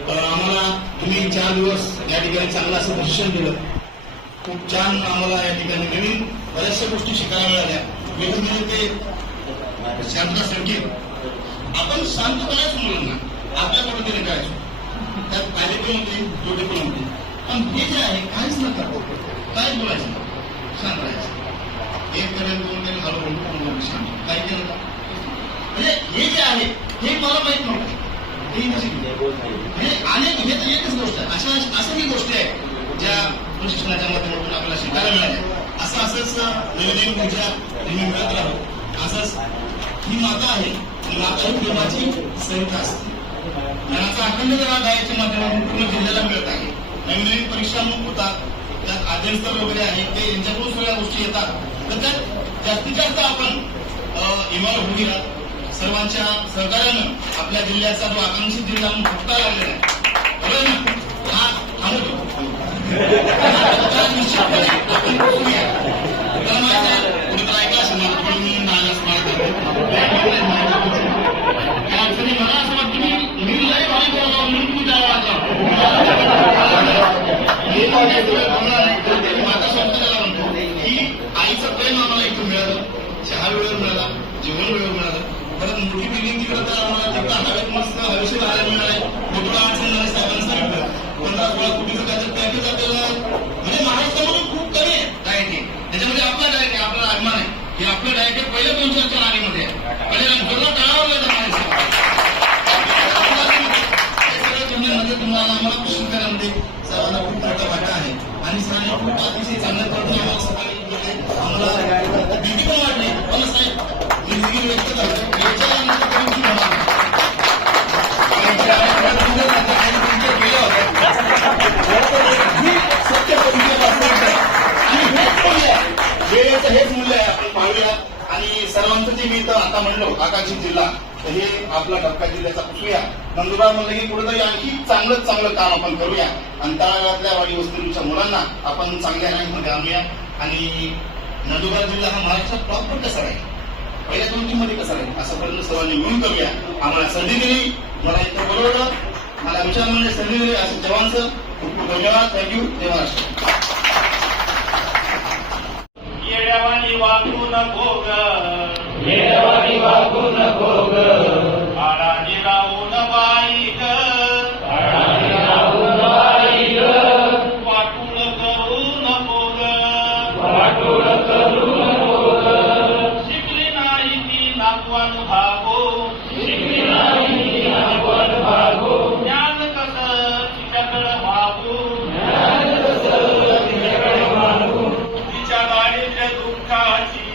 आम्हाला तुम्ही 4 दिवस या ठिकाणी चांगलं असं प्रशिक्षण दिलं, खूप छान आम्हाला या ठिकाणी नवीन बऱ्याचशा गोष्टी शिकायला मिळाल्या. मेन म्हणजे ते शांतता संकेत, आपण शांतपणाच मुलांना आपल्या पद्धतीने करायचो, त्यात फायदे पण होते तोटे पण होते, पण हे जे आहे काहीच नका काहीच बोलायचं, शांत राहायचं. एक करेल 2 करेल हळूहळू शांत काय केलं म्हणजे हे जे आहे हे मला माहित नव्हतं. अनेक हे तर एकच गोष्ट आहे, अशाही गोष्टी आहेत ज्या प्रशिक्षणाच्या माध्यमातून आपल्याला शिकायला मिळाल्या. असंच नवीन ऊर्जा नेहमी मिळत राहू. असंच ही माता आहे, माता ही प्रेमाची सरिता असते. ज्ञानाचा अखंड जरा गायच्या माध्यमातून पूर्ण जिल्ह्याला मिळत आहे. नवीन परीक्षा होतात, त्यात आद्यस्तर वगैरे आहे, ते यांच्याकडून सगळ्या गोष्टी येतात. तर त्यात जास्तीत जास्त आपण इन्व्हॉल्व्ह होऊया. सर्वांच्या सहकार्यानं आपल्या जिल्ह्याचा जो आकांक्षित जिल्हा म्हणून फुटता लागलेला आहे, बरोबर ना, हा थांबतो निश्चितपणे आपण पोहोचूया. त्याला माहित आहे कुठे ऐकला असेल मला असं वाटतं की मीलाही भारी बोलावं म्हणून तुम्ही जावा. माता संस्थेला म्हणतो की आईचं प्रेम आम्हाला इथं मिळालं, चहा वेळेवर मिळाला, जेवण वेळेवर मिळालं. परत मोठी बिल्डिंग तिकडं तर आम्हाला तिकडं हवेत मस्त हवेशी राहायला मिळाले. मोठा अडचण झाली साहेबांनी सांगितलं 15-16 कोटीचं काहीतरी पॅकेज आपल्याला म्हणजे महाराष्ट्रामध्ये खूप कमी आहे डायट. त्याच्यामध्ये आपला डायट आहे, आपला अभिमान आहे की आपलं डायट हे पहिल्या 2-4 राणीमध्ये आहे. पहिले रंगपूरला तळावर तुम्हाला आम्हाला कृषी करण्यामध्ये सर्वांना खूप मोठा वाटा आहे. आणि सरांनी खूप अतिशय चांगल्या प्रकारे आम्हाला सकाळी आम्हाला भीती पण वाटली. पण साहेब मी दिलगिरी व्यक्त करतो वेळेचं हेच मूल्य आहे, आपण पाहूया. आणि सर्वांचं जे मी तर आता म्हणलो आकांक्षित जिल्हा, तर हे आपला धक्का जिल्ह्याचा पुसूया. नंदुरबार म्हणलं की कुठेतरी आणखी चांगलं काम आपण करूया आणि तळागाळातल्या वाडी वस्तीच्या मुलांना आपण चांगल्या रँकमध्ये आणूया. आणि नंदुरबार जिल्हा हा महाराष्ट्रात प्रॉपर कसा आहे, पहिल्या 2-3 मध्ये कसा आहे, असं पर्यंत सर्वांनी मिळून करूया. आम्हाला संधी दिली, मला इथं बोलवलं, मला विचार म्हणजे संधी दिली, असं जवानचं खूप खूप धन्यवाद. थँक्यू. जय महाराष्ट्र. येड्यावानी वागू नको ग, येड्यावानी वागू नको ग, आडाने राहून बाई ग, आडाने राहून बाई ग, वाटून करू नको ग, वाटोळ करू नको ग, शिकली नाही ती नागवान भागो, शिकली नाही ती नागवान भागो, ज्ञान कसं तिच्याकडं मागू, ज्ञान कसं तिच्याकडे मागू, तिच्या गाडीच्या दुःखाची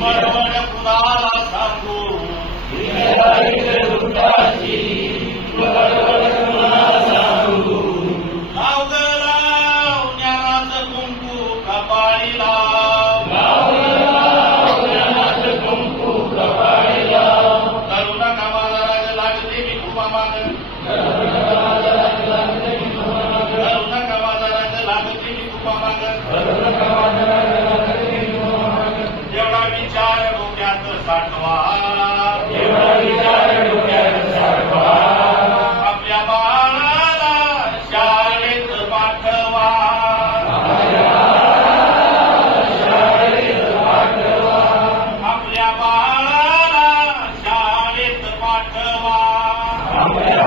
बडबड कुणाला सांगू, तिच्या गाडीच्या दुःखाची बडबड कुणाला सांगू, लाव ग लाव ज्ञानाचं कुंकू कपाळी लाव, लाव लाव ज्ञानाचं कुंकू कपाळी लाव, करू नका मला राग लागते मी खूप माग, करू नका माझा राग लागते मी खूप माग, करू नका माझा राग लागते मी खूप माग, करू नका माझा राग लागते मी खूप माग, एवढा विचार डोक्यात साठवा, एवढा विचार डोक्यात साठवा, आपल्या बाळाला शाळेत पाठवा, आपल्या शाळेत पाठवा, आपल्या बाळाला शाळेत पाठवा, आपल्या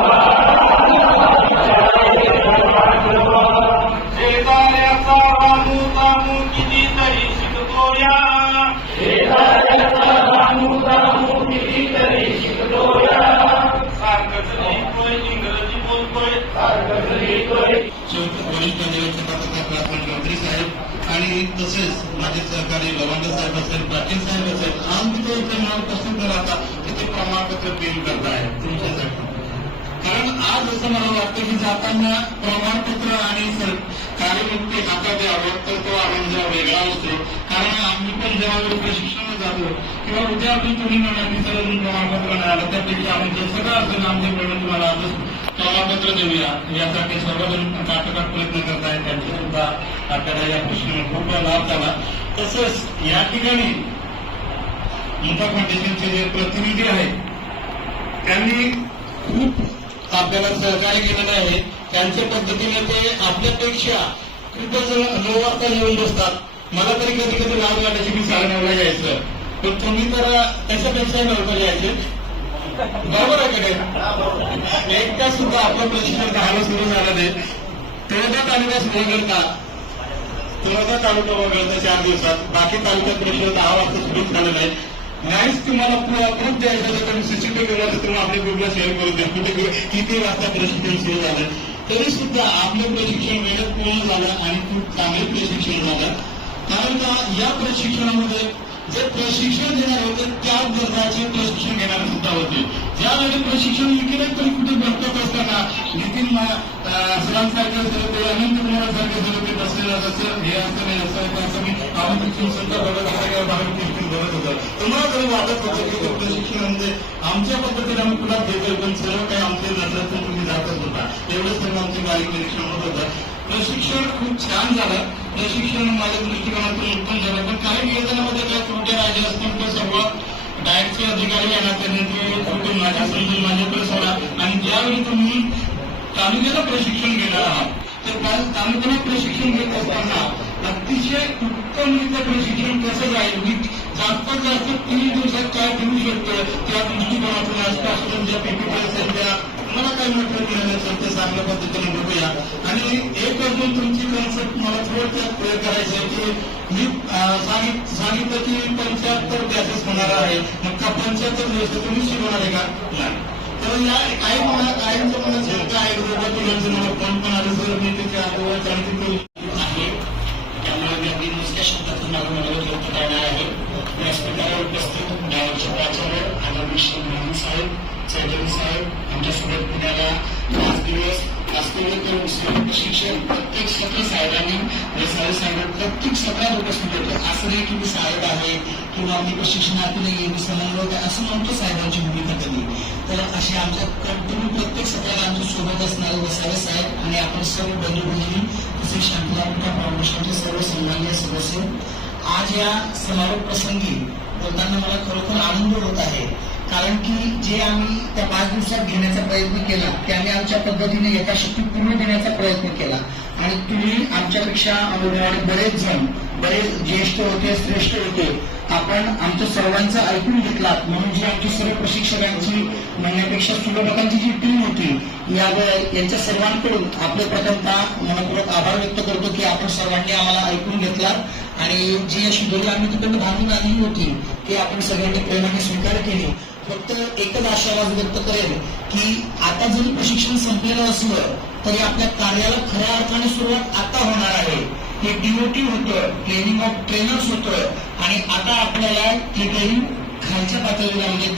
शाळेत पाठवा, शेजाऱ्याचा रानू किती वडील मंत्री साहेब आणि तसेच माझे सहकारी लवंग साहेब असेल, पाटील साहेब असेल, आम्ही तो प्रमाणपत्र राहता ते प्रमाणपत्र प्रिंट करताय तुमच्यासाठी. कारण आज असं मला वाटतं की जाताना प्रमाणपत्र आणि कार्यमुक्ती हातात यावं तर तो आनंद वेगळा असतो. कारण आम्ही पण जेव्हा प्रशिक्षणाला जातो किंवा उद्या आपण तुम्ही म्हणा की चला प्रमाणपत्र मिळालं त्यापेक्षा आमचं सगळं असं आमच्या मिळून तुम्हाला आज प्रमाणपत्र देऊया यासाठी सर्वजण काटोकाट प्रयत्न करतायत. त्यांचे सुद्धा आपल्याला या प्रश्नाला खूप लाभ झाला. तसंच या ठिकाणी मुंबई फाउंडेशनचे जे प्रतिनिधी आहेत त्यांनी खूप आपल्याला सहकार्य केलेलं आहे. त्यांच्या पद्धतीने ते आपल्यापेक्षा खूपच 9 वाजता येऊन बसतात. मला तरी कधी कधी लाज वाटायची की 9:30ला यायचं, पण तुम्ही तर त्याच्यापेक्षा लवकर यायचे. बरोबर आहे कडे एक तास सुद्धा आपलं प्रशिक्षण 10ला सुरू झालं नाही. तळोदा तालुका वगळता 4 दिवसात, बाकी तालुक्यात प्रशिक्षण 10 वाजता सुरू झालेलं आहे. नाहीच तुम्हाला प्रूफ द्यायचं तर सीसीटीव्ही केलं तुम्ही आपल्या ग्रुपला शेअर करू द्या कुठे किती वाजता प्रशिक्षण सुरू झालं. तरी सुद्धा आपलं प्रशिक्षण वेळेत पूर्ण झालं आणि खूप चांगलं प्रशिक्षण झालं. कारण का या प्रशिक्षणामध्ये जे प्रशिक्षण देणार होते त्याच दर्जाचे प्रशिक्षण घेणारे सुद्धा होते. ज्यावेळी प्रशिक्षण विकेल तरी कुठे बघत असताना नितीन सरांसारखे झालं ते अनंत कुमारांसारखे झालं ते बसलेलं असं हे असं नाही असं मी आमची सुद्धा बघत बाहेर प्रशिक्षण बघत होतं. तुम्हाला तरी वाटत होतं की ते प्रशिक्षण म्हणजे आमच्या पद्धतीने आम्ही तुला देतोय पण सर्व काही आमचे नसलं तर तुम्ही जातच होता. एवढंच सर्व आमचे बारीक निरीक्षण होत होतं. प्रशिक्षण खूप छान झालं. प्रशिक्षण माझ्या दृष्टिकोनातून उत्तम झालं. पण काही नियोजनामध्ये काही त्रुटी राहिल्या असतील तर सर्व डायरेक्टचे अधिकारी यांना त्यांनी ते त्रुटी माझ्या समजून माझ्याकडे सोडा. आणि ज्यावेळी तुम्ही तालुक्याला प्रशिक्षण घेणार आहात तर तालुक्याला प्रशिक्षण घेत असताना अतिशय उत्तमरित्या प्रशिक्षण कसं जाईल मी जास्तीत जास्त 3 दिवसात काय करू शकतो त्या दृष्टिकोनातून आजपासून ज्या पीपीपी असेल त्या मला काय मटेरियल मिळालं असेल ते चांगल्या पद्धतीने बघूया. आणि एक अजून तुमची कन्सेप्ट मला थोडक्यात क्लिअर करायची आहे की मी सांगितलं की 75 बॅचेस होणार आहे. मग का 75 दिवस तुम्ही शिकवणार आहे का? नाही. तर या काही मला काहींचं मला शंका आहे मुलांचं मला फोन पण आलं सर मी त्याच्या अगोदर चालती केली आहे. त्यामुळे मी अगदी नुसत्या शब्दातून मला व्यक्त करणार आहे. व्यासपीठावर उपस्थित गावाचे प्राचार्य आदरणीय श्री मोहन साहेब चौधरी साहेब आमच्यासोबत पुण्याला 5 दिवस वास्तविक प्रशिक्षण प्रत्येक सत्र साहेबांनी साहेब प्रत्येक सत्रात उपस्थित होते. असं नाही की मी साहेब आहे किंवा मी प्रशिक्षणार्थी नाही मी समन्वयक आहे असं म्हणतो साहेबांची भूमिका कधी. तर असे आमच्या कंटिन्यू प्रत्येक सत्रात आमच्या सोबत असणारे वसावे साहेब आणि आपण सर्व बंधू भगिनी तसेच शांतलापूर फाउंडेशनचे सर्व सन्माननीय सदस्य आज या समारोप प्रसंगी बोलताना मला खरोखर आनंद होत आहे. कारण की जे आम्ही त्या 5 दिवसात घेण्याचा प्रयत्न केला ते आम्ही आमच्या पद्धतीने यथाशक्ती पूर्ण देण्याचा प्रयत्न केला. आणि तुम्ही आमच्यापेक्षा अनुभवाने बरेच जण बरेच ज्येष्ठ होते श्रेष्ठ होते आपण आमच्या सर्वांचं ऐकून घेतलात. म्हणून जी आमची सर्व प्रशिक्षकांची म्हणण्यापेक्षा सुलभकांची जी टीम होती यांच्या सर्वांकडून आपले प्रथमतः मनपूर्वक आभार व्यक्त करतो की आपण सर्वांनी आम्हाला ऐकून घेतलात आणि जी अशी दोरी आम्ही तिकडून बांधून आणली होती ती आपण सगळ्यांनी प्रेमाने स्वीकार केली. फक्त एकच आशावाद व्यक्त करेल की आता जरी प्रशिक्षण संपलेलं असलं तरी आपल्या कार्याला खऱ्या अर्थाने सुरुवात आता होणार आहे. हे DOT होतं, ट्रेनिंग ऑफ ट्रेनर्स होतं आणि आता आपल्याला हे ट्रेनिंग खालच्या पातळीला म्हणजे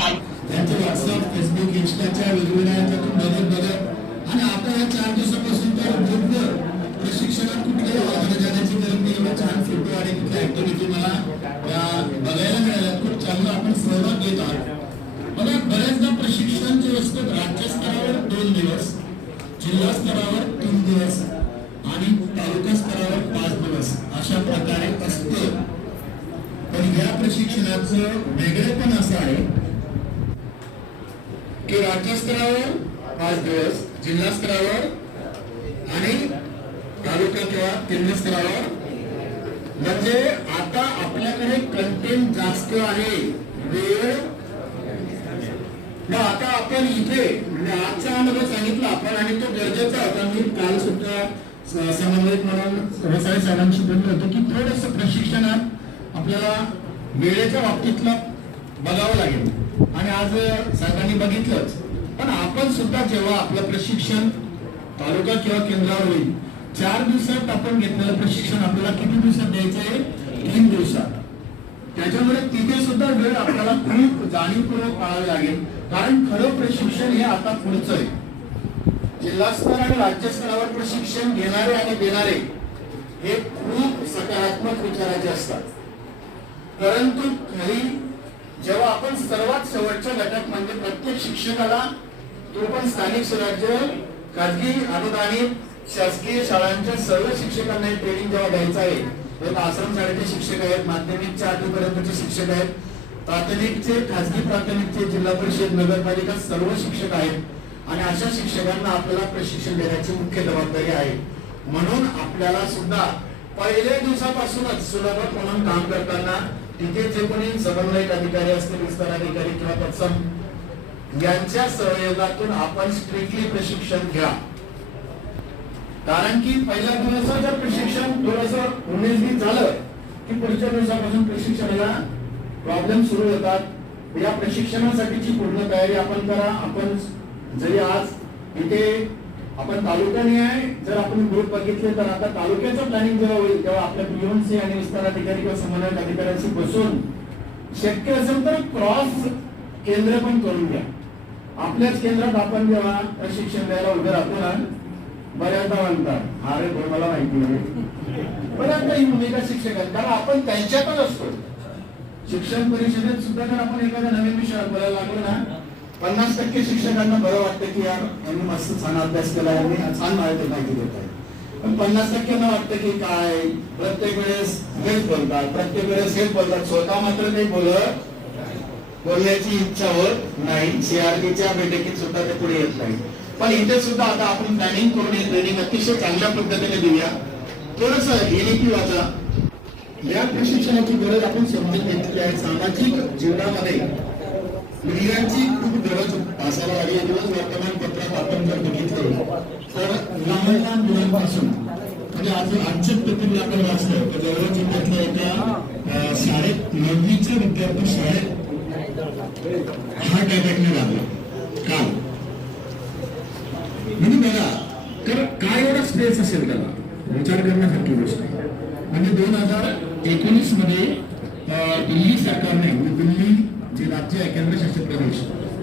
त्यांचं व्हॉट्सअप फेसबुक इंस्टाच्या वेगवेगळ्या याच्यातून बघत आणि आता या 4 दिवसापासून तर ग्रुपवर प्रशिक्षणात कुठल्याही आवाज जाण्याची गरज नाही. एवढा छान फोटो आणि कुठल्या ऍक्टिव्हिटी मला बघायला मिळाल्या. खूप चांगला आपण सहभाग घेत आहात. मला बऱ्याचदा प्रशिक्षण जे असतं राज्यस्तरावर 2 दिवस, जिल्हा स्तरावर 3 दिवस आणि तालुका स्तरावर 5 दिवस अशा प्रकारे असतं. पण या प्रशिक्षणाचं वेगळेपण असं आहे की राज्यस्तरावर 5 दिवस, जिल्हा स्तरावर आणि तालुका किंवा केंद्र स्तरावर. म्हणजे आता आपल्याकडे कंटेंट जास्त आहे, वेळ. मग आता आपण इथे म्हणजे आजचा अनुभव सांगितला आपण आणि तो गरजेचा होता. मी काल सुद्धा समन्वयक म्हणून वसावे साहेबांशी बोललो होतो की थोडंसं प्रशिक्षणात आपल्याला वेळेच्या बाबतीतला बघावं लागेल आणि आज साहेबांनी बघितलंच. पण आपण सुद्धा जेव्हा आपलं प्रशिक्षण तालुका किंवा केंद्रावर होईल. 4 दिवसात आपण घेतलेलं प्रशिक्षण आपल्याला किती दिवसात द्यायचं आहे? 3 दिवसात. त्याच्यामुळे तिथे सुद्धा वेळ आपल्याला खूप जाणीवपूर्वक पाळावी लागेल, कारण खरं प्रशिक्षण हे आता पुढचं आहे. जिल्हा स्तर आणि राज्य स्तरावर प्रशिक्षण घेणारे आणि देणारे हे खूप सकारात्मक विचाराचे असतात, परंतु खरी जेव्हा आपण सर्वात शेवटच्या घटक म्हणजे प्रत्येक शिक्षकाला, तो पण स्थानिक स्वराज्य, खाजगी, अनुदानित शासकीय शाळांच्या सर्व शिक्षकांना ट्रेनिंग जेव्हा द्यायचं आहे, आश्रम शाळेचे शिक्षक आहेत, माध्यमिकच्या 8वी पर्यंतचे शिक्षक आहेत, प्राथमिकचे, खाजगी प्राथमिकचे, जिल्हा परिषद, नगरपालिका सर्व शिक्षक आहेत, आणि अशा शिक्षकांना आपल्याला प्रशिक्षण देण्याची मुख्य जबाबदारी आहे. म्हणून आपल्याला सुद्धा पहिल्या दिवसापासूनच सुलभ म्हणून काम करताना तिथे जे कोणी समन्वयक अधिकारी असतील, विस्तार अधिकारी किंवा तत्सम यांच्या सहयोगातून आपण स्ट्रिक्टली प्रशिक्षण घ्या. कारण की पहिल्या दिवसाचं जर प्रशिक्षण थोडंसं 19-20 झालं की पुढच्या दिवसापासून प्रशिक्षणाला प्रॉब्लेम सुरू होतात. या प्रशिक्षणासाठीची पूर्ण तयारी आपण करा. आपण जरी आज इथे आपण तालुकानिहाय जर आपण ग्रुप बघितले तर आता तालुक्याचं प्लॅनिंग जेव्हा होईल तेव्हा आपल्या पीओनसी आणि विस्तार अधिकारी किंवा समन्वयक अधिकाऱ्यांशी बसून शक्य असेल तर क्रॉस केंद्र पण करून घ्या. आपल्याच केंद्रात आपण जेव्हा प्रशिक्षण द्यायला उभे राहतो ना, बऱ्याचदा म्हणतात अरे मला माहिती नाही, बऱ्याचदा ही भूमिका शिक्षकांची, कारण आपण त्यांच्यातच असतो. शिक्षण परिषदेत सुद्धा जर आपण एखाद्या नवीन विषयावर बोलायला लागलो ना, 50% शिक्षकांना बरं वाटतं की यार यांनी मस्त छान अभ्यास केला, यांनी छान माहिती देत आहे. पण 50% वाटतं की काय प्रत्येक वेळेस हेच बोलतात, प्रत्येक वेळेस हेच बोलतात, स्वतः मात्र काही बोलण्याची इच्छा होत नाही. CRTच्या बैठकीत सुद्धा ते पुढे येत नाही. पण इथे सुद्धा आता आपण प्लॅनिंग करून ट्रेनिंग अतिशय चांगल्या पद्धतीने देऊया. थोडस एनईपी वाचा. या प्रशिक्षणाची गरज आपण समजून घेतली आहे. सामाजिक जीवनामध्ये स्त्रियांची खूप गरज भासायला लागली. दिवस वर्तमानपत्रात आपण जर बघितलं तर लहान मुलांपासून म्हणजे आज आजच्या पद्धतीने आपण वाचलं तर जवळ जिल्ह्यातल्या एका शाळेत 9वीच्या विद्यार्थी शाळेत हार्ट अटॅकने लागला काल. म्हणजे बघा तर काय एवढा स्पेस असेल त्याला विचार करण्यासारखी गोष्ट आहे. म्हणजे 2019 मध्ये दिल्ली सरकारने म्हणजे दिल्ली जे राज्य आहे केंद्रशासित प्रदेश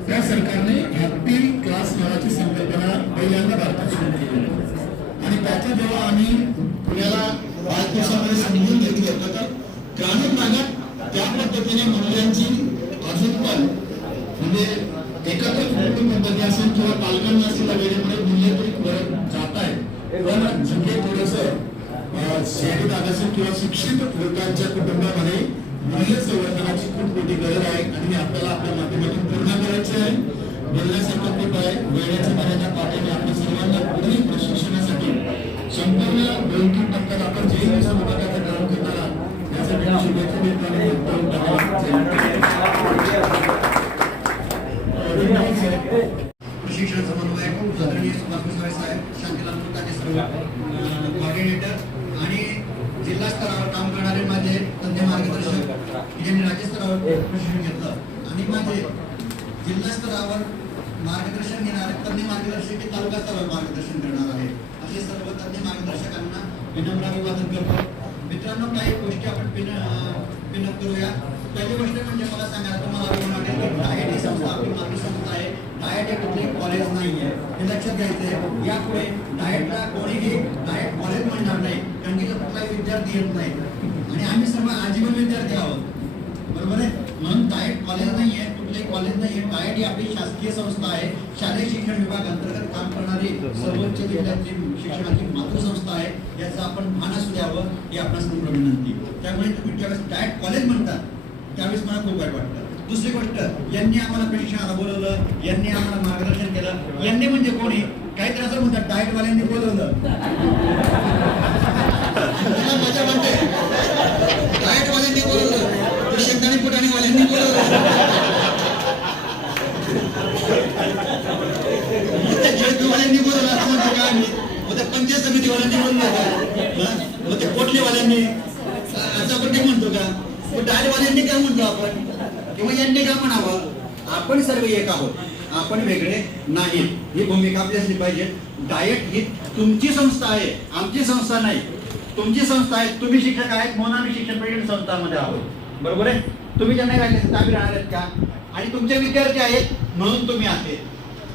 त्या सरकारने हॅपी क्लास नावाची संकल्पना पहिल्यांदा भारतात सुरू केली. आणि त्याचा जेव्हा आम्ही पुण्याला वाढदिवसामध्ये समजून घेतलं होतं तर ग्रामीण भागात त्या पद्धतीने मुलांची अजून पण म्हणजे एकत्र कुटुंब पद्धती असेल किंवा पालकांना असलेल्या वेळेमुळे मूल्य तरी जात आहे. पण जिथे थोडंसं शहरी भाग असेल किंवा शिक्षित लोकांच्या कुटुंबामध्ये मूल्य संवर्धनाची खूप मोठी गरज आहे आणि आपल्याला आपल्या माध्यमातून पूर्ण करायचे आहे. बोलण्यासारखं खूप आहे. वेळेच्या मर्यादा पाठवणे आपल्या सर्वांना पुढील प्रशिक्षणासाठी संपूर्ण 2-3 टप्प्यात आपण जे विभागाचं काम करणार आहात यासाठी शुभेच्छा देताना प्रशिक्षण समन्वयक आदरणीय सुभाष साहेब, शांतीलाल पुताने सर्व कॉर्डिनेटर आणि जिल्हा स्तरावर काम करणारे माझे तज्ञ मार्गदर्शक ज्यांनी राज्य स्तरावर प्रशिक्षण घेतलं आणि माझे जिल्हा स्तरावर मार्गदर्शन घेणारे तज्ञ मार्गदर्शक हे तालुका स्तरावर मार्गदर्शन करणार आहे. असे सर्व तज्ञ मार्गदर्शकांना विनम्र अभिवादन करतो. मित्रांनो, काही गोष्टी आपण पिनअप करूया. पहिली गोष्ट म्हणजे मला सांगायला तुम्हाला अभिमान वाटेल की डायट ही संस्था आपली मातृ संस्था आहे. डायट हे कुठले कॉलेज नाही आहे, हे लक्षात घ्यायचं आहे. यापुढे डायटला कोणीही डायट कॉलेज म्हणणार नाही, कारण की कुठलाही विद्यार्थी येत नाही आणि आम्ही सर्व आजीवन विद्यार्थी आहोत, बरोबर आहे. म्हणून डायट कॉलेज नाही आहे, कुठले कॉलेज नाही आहे. डायट ही आपली शासकीय संस्था आहे. शालेय शिक्षण विभाग अंतर्गत काम करणारी सर्वोच्च जिल्ह्याची शिक्षणाची मातृसंस्था आहे. याचं आपण भान असू द्यावं ही आपणास नम्र विनंती. त्यामुळे तुम्ही ज्यावेळेस डायट कॉलेज म्हणतात त्यावेळेस मला खूप वाईट वाटतं. दुसरी गोष्ट, यांनी आम्हाला प्रशिक्षणाला बोलवलं, यांनी आम्हाला मार्गदर्शन केलं. यांनी म्हणजे कोणी? काहीतरी असं म्हणतात डाएटवाल्यांनी बोलवलं. मजा म्हणते डाएटवाल्यांनी बोलवलं, तर शेंगदाणे फुटाणेवाल्यांनी बोलवलं, जळगाववाल्यांनी बोलवलं असं म्हणतो का आम्ही? मग त्या पंचायत समितीवाल्यांनी बोलवलं, मग ते कोटलेवाल्यांनी असं आपण काही म्हणतो का? डाळवाल्यांनी काय म्हणतो आपण किंवा यांनी काय म्हणावं? आपण सर्व एक आहोत. आपण वेगळे नाही, ही भूमिका आपली असली पाहिजे. डाएट ही तुमची संस्था आहे, आमची संस्था नाही. तुमची संस्था आहे, तुम्ही शिक्षक आहेत म्हणून आम्ही शिक्षण पर्यटन संस्थांमध्ये आहोत, बरोबर आहे. तुम्ही ज्यांना राहिले तर आम्ही राहणार आहेत का? आणि तुमचे विद्यार्थी आहेत म्हणून तुम्ही आहेत.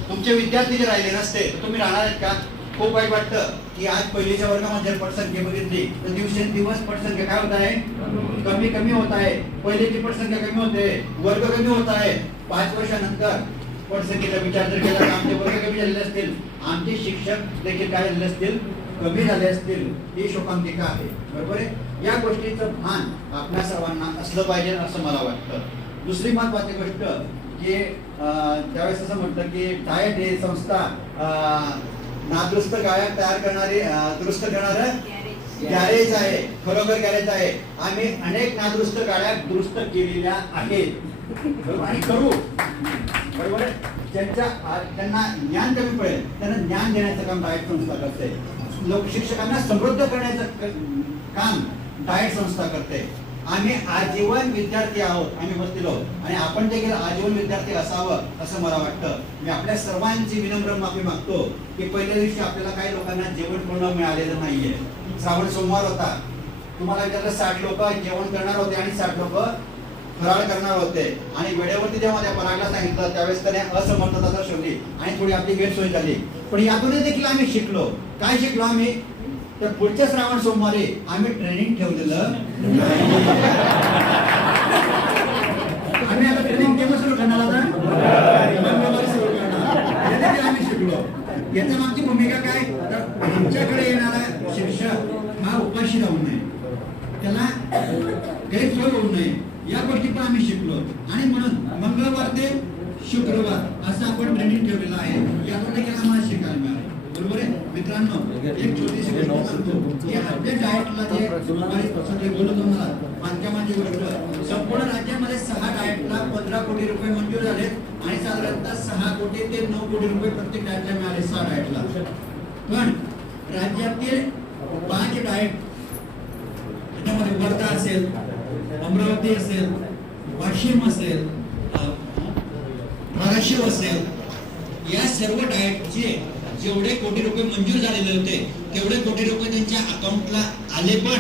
तुमचे विद्यार्थी जे राहिले नसते तर तुम्ही राहणार आहेत का? खूप वाईट वाटतं की आज पहिलीच्या वर्गामध्ये पटसंख्या बघितली तर दिवसेंदिवस पटसंख्या काय होत आहे? कमी कमी होत आहे. पहिलीची पटसंख्या कमी होते, वर्ग कमी होत आहे. 5 वर्षानंतर पटसंख्येचा विचार जर केला तर आमचे वर्ग कमी झालेले असतील, आमचे शिक्षक देखील काय झालेले असतील? कमी झाले असतील. ही शोकांतिका आहे, बरोबर आहे. या गोष्टीचं भान आपल्या सर्वांना असलं पाहिजे असं मला वाटतं. दुसरी महत्वाची गोष्ट की त्यावेळेस असं म्हटलं की डाएट ही संस्था नादुरुस्त गाड्या तयार करणारी दुरुस्त करणारं गॅरेज आहे. खरोखर गॅरेज आहे. आम्ही अनेक नादुरुस्त गाड्या दुरुस्त केलेल्या आहेत आणि करू, बरोबर आहे. त्यांना ज्ञान कमी पडेल त्यांना ज्ञान देण्याचं काम डाएट संस्था करते. शिक्षकांना समृद्ध करण्याचं काम डाएट संस्था करते. आम्ही आजीवन विद्यार्थी आहोत, आम्ही बसलेलो आहोत आणि आपण देखील आजीवन विद्यार्थी असावं असं मला वाटतं. मी आपल्या सर्वांची विनम्र माफी मागतो की पहिल्या दिवशी आपल्याला काही लोकांना जेवण पूर्ण मिळालेलं नाहीये. श्रावण सोमवार होता, तुम्हाला विचारलं 60 लोक जेवण करणार होते आणि 60 लोक फराळ करणार होते आणि वेळेवरती जेव्हा त्या परागला सांगितलं त्यावेळेस त्याने असमर्थता दर्शवली आणि थोडी आपली गैरसोय झाली. पण यातूनही देखील आम्ही शिकलो. काय शिकलो आम्ही? तर पुढच्या श्रावण सोमवारी आम्ही ट्रेनिंग ठेवलेलं. आम्ही आता ट्रेनिंग केव्हा सुरू करणार? आम्ही शिकलो. याच्या मागची भूमिका काय? तर आमच्याकडे येणारा शिक्षक हा उपाशी राहू नये, त्याला गैरसोय होऊ नये, या गोष्टी पण आम्ही शिकलो. आणि म्हणून मंगळवार ते शुक्रवार असं आपण ट्रेनिंग ठेवलेलं आहे. यातून देखील आम्हाला शिकायला मिळालं, बरोबर आहे. मित्रांनो, एक छोटीशी गोष्ट सांगतो की आपल्या डाएटला जे सगळे बोलतो मला बांधकामाची गोष्ट, संपूर्ण राज्यामध्ये 6 डाएटला 15 कोटी रुपये मंजूर झाले आणि साधारणतः 6 कोटी ते 9 कोटी रुपये प्रत्येक डाएटला मिळाले 6 डाएटला. पण राज्यातील 5 डाएट त्याच्यामध्ये वर्धा असेल, अमरावती असेल, वाशिम असेल, धाराशिव असेल, या सर्व डाएटचे जेवढे कोटी रुपये मंजूर झालेले होते तेवढे कोटी रुपये त्यांच्या अकाउंटला आले पण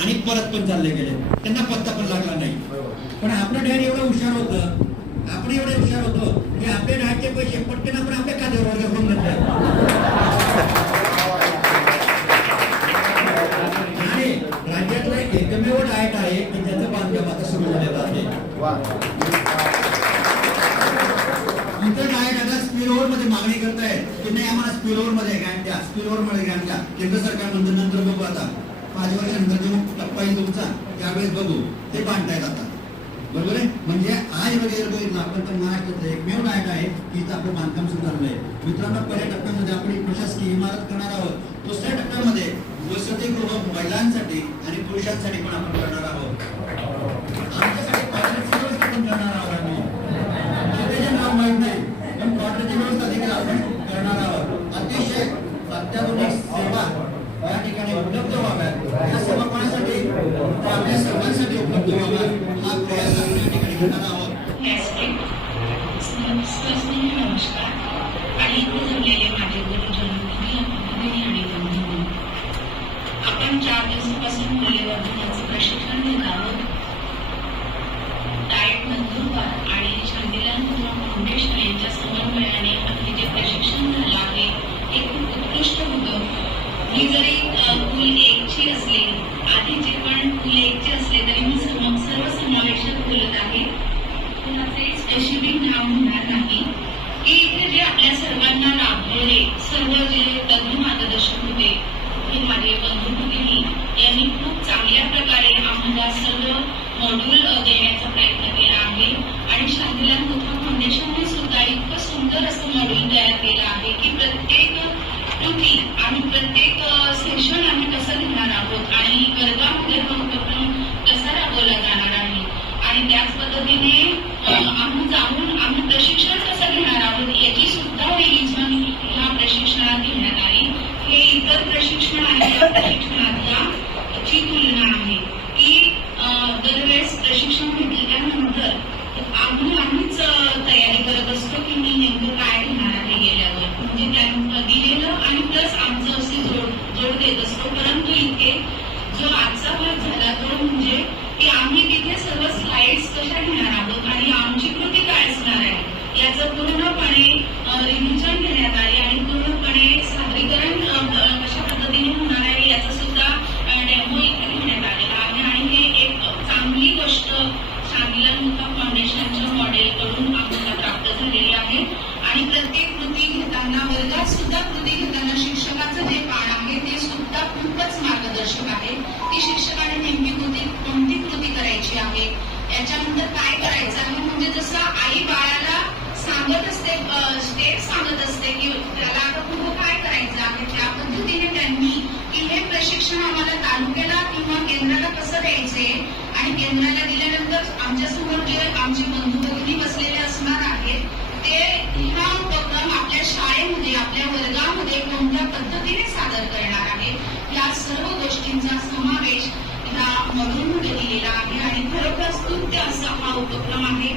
आणि परत पण चालले गेले. त्यांना पत्ता पण लागला नाही. पण आपलं डाएट एवढं हुशार होतं, आपण एवढे हुशार होतो की आपले डाएटचे पैसे पटकन आपण आपल्या खात्यावर वर्ग करून घेतले आणि राज्यातलं एकमेव डाएट आहे की ज्याचं बांधकाम आता सुरू झालेलं आहे. इतर डाएट आता स्पिलओव्हर मध्ये मागणी करतायत की नाही आम्हाला स्पिलओव्हर मध्ये घ्या द्या, स्पिलओव्हर मध्ये घ्या द्या. केंद्र सरकार म्हणतं नंतर बघू, आता 5 वर्षानंतर जो टप्पा येईल तुमचा त्यावेळेस बघू, ते बांधतायत आता, बरोबर आहे. म्हणजे आज वगैरे बघितलं आपण तर महाराष्ट्राचं एकमेव डाएट आहे की आपलं बांधकाम सुरू झालेलं आहे. मित्रांनो, पहिल्या टप्प्यामध्ये आपण एक प्रशासकीय इमारत करणार आहोत. दुसऱ्या टप्प्यामध्ये वसतिगृह महिलांसाठी आणि पुरुषांसाठी पण आपण करणार आहोत. आमच्यासाठी कॉलेजची व्यवस्था पण करणार आहोत. आम्ही त्याचे नाव माहीत नाही पण क्वार्टरची व्यवस्था देखील आपण करणार आहोत. अतिशय अत्याधुनिक सेवा या ठिकाणी उपलब्ध व्हाव्यात. या सेवा कोणासाठी? आपल्या सर्वांसाठी उपलब्ध व्हाव्यात हा प्रयास आपण या ठिकाणी करणार आहोत. नमस्कार आणि इथे जमलेले माझे गुरुजन आणि बंधू, आपण 4 दिवसापासून मूल्यवर्धनाचं प्रशिक्षण घेत आहोत. डाएट नंदुरबार आणि शांतीलाल फाउंडेशन यांच्या समन्वयाने आपले जे प्रशिक्षण झालं आहे हे खूप उत्कृष्ट होतं. मी जरी पूल 1ची असले, आधीचे पण पूल 1चे असले तरी मी सर्व समावेशक बोलत आहे. कुणाचे स्पेसिफिक नाव होणार नाही की इथे जे आपल्या सर्वांना राबवले सर्व जे तज्ञ मार्गदर्शक होते हे माझे बंधू भगिनी यांनी खूप चांगल्या प्रकारे आम्हाला सर्व मॉड्यूल देण्याचा प्रयत्न केला आहे. आणि शांतीलाल मुथा फाउंडेशनने सुद्धा इतकं सुंदर असं मॉड्यूल तयार केलं आहे की प्रत्येक कृती आणि प्रत्येक सेशन आम्ही कसं घेणार आहोत आणि वर्गामध्ये हा उपक्रम कसा राबवला जाणार आहे आणि त्याच पद्धतीने आम्ही प्रशिक्षण कसं घेणार आहोत याची सुद्धा रिव्हिजन ह्या प्रशिक्षणात घेण्यात आली. हे इतर प्रशिक्षण आणि या प्रशिक्षणाची तुलना आहे की दरवेळेस प्रशिक्षण घेतल्यानंतर आम्हीच तयारी करत असतो की मी नेमकं सुद्धा कृती घेताना शिक्षकाचं जे पान आहे ते सुद्धा खूपच मार्गदर्शक आहे की शिक्षकाने नेमकी कोणती कृती करायची आहे, याच्यानंतर काय करायचं आहे. म्हणजे जसं आई बाळाला सांगत असते, स्टेप सांगत असते की त्याला आता पुढे काय करायचं आहे, त्या पद्धतीने त्यांनी की हे प्रशिक्षण आम्हाला तालुक्याला किंवा केंद्राला कसं द्यायचे आणि केंद्राला दिल्यानंतर आमच्यासमोर जे आमचे बंधू भगिनी बसलेले असणार आहेत ते हा उपक्रम आपल्या शाळेमध्ये आपल्या वर्गामध्ये कोणत्या पद्धतीने सादर करणार आहे, या सर्व गोष्टींचा समावेश ह्या मॉड्यूलमध्ये दिलेला आहे. आणि खरोखर स्तुत्य असा हा उपक्रम आहे.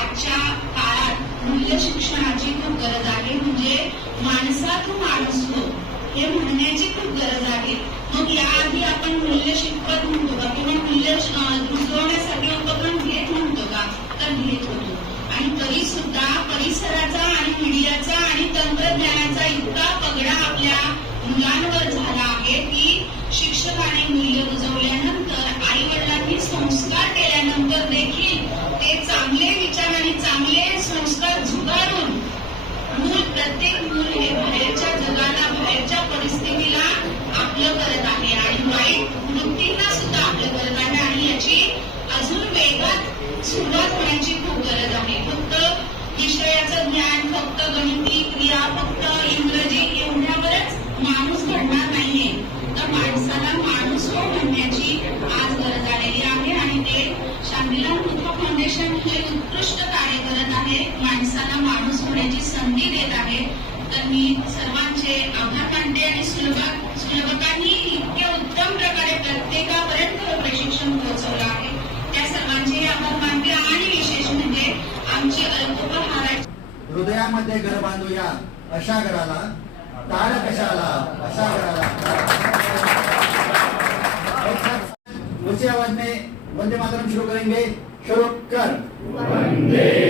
आजच्या काळात मूल्य शिक्षणाची खूप गरज आहे. म्हणजे माणसातून माणूस हो हे म्हणण्याची खूप गरज आहे. मग याआधी आपण मूल्य शिकवत म्हणतो का किंवा मूल्य रुजवण्यासाठी उपक्रम घेत म्हणतो का, तर घेत होतो. आणि तरी सुद्धा परिसराचा आणि मीडियाचा आणि तंत्रज्ञानाचा इतका पगडा आपल्या मुलांवर झाला आहे की शिक्षकाने मूल्य रुजवल्यानंतर आई वडिलांनी संस्कार केल्यानंतर देखील ते चांगले विचार आणि चांगले संस्कार झुगारून प्रत्येक मूल हे बाहेरच्या जगाला बाहेरच्या परिस्थितीला आपलं करत आहे आणि वाईट वृत्तींना सुद्धा आपलं करत आहे. आणि याची अजून वेगात सुरुवात होण्याची खूप गरज आहे. फक्त विषयाचं ज्ञान, फक्त गणिती क्रिया, फक्त इंग्रजी एवढ्यावरच माणूस घडणार नाहीये. तर माणसाला माणूस हो म्हणण्याची आज गरज आलेली आहे आणि ते शांतीलाल मुथ्था फाउंडेशन हे उत्कृष्ट कार्य करत आहे, माणसाला माणूस होण्याची संधी देत आहे. तर मी सर्वांचे आभार मानते आणि सुलभकांनी इतक्या उत्तम प्रकारे प्रत्येकापर्यंत प्रशिक्षण पोहोचवलं आहे त्या सर्वांचे आभार मानते. आणि विशेष म्हणजे आमची अल्पोपहाराची हृदयामध्ये घर बांधूया अशा घराला, तार कशाला अशा घराला. ऊंची आवाज में वंदे मातरम शुरू करेंगे. शुरू कर. वंदे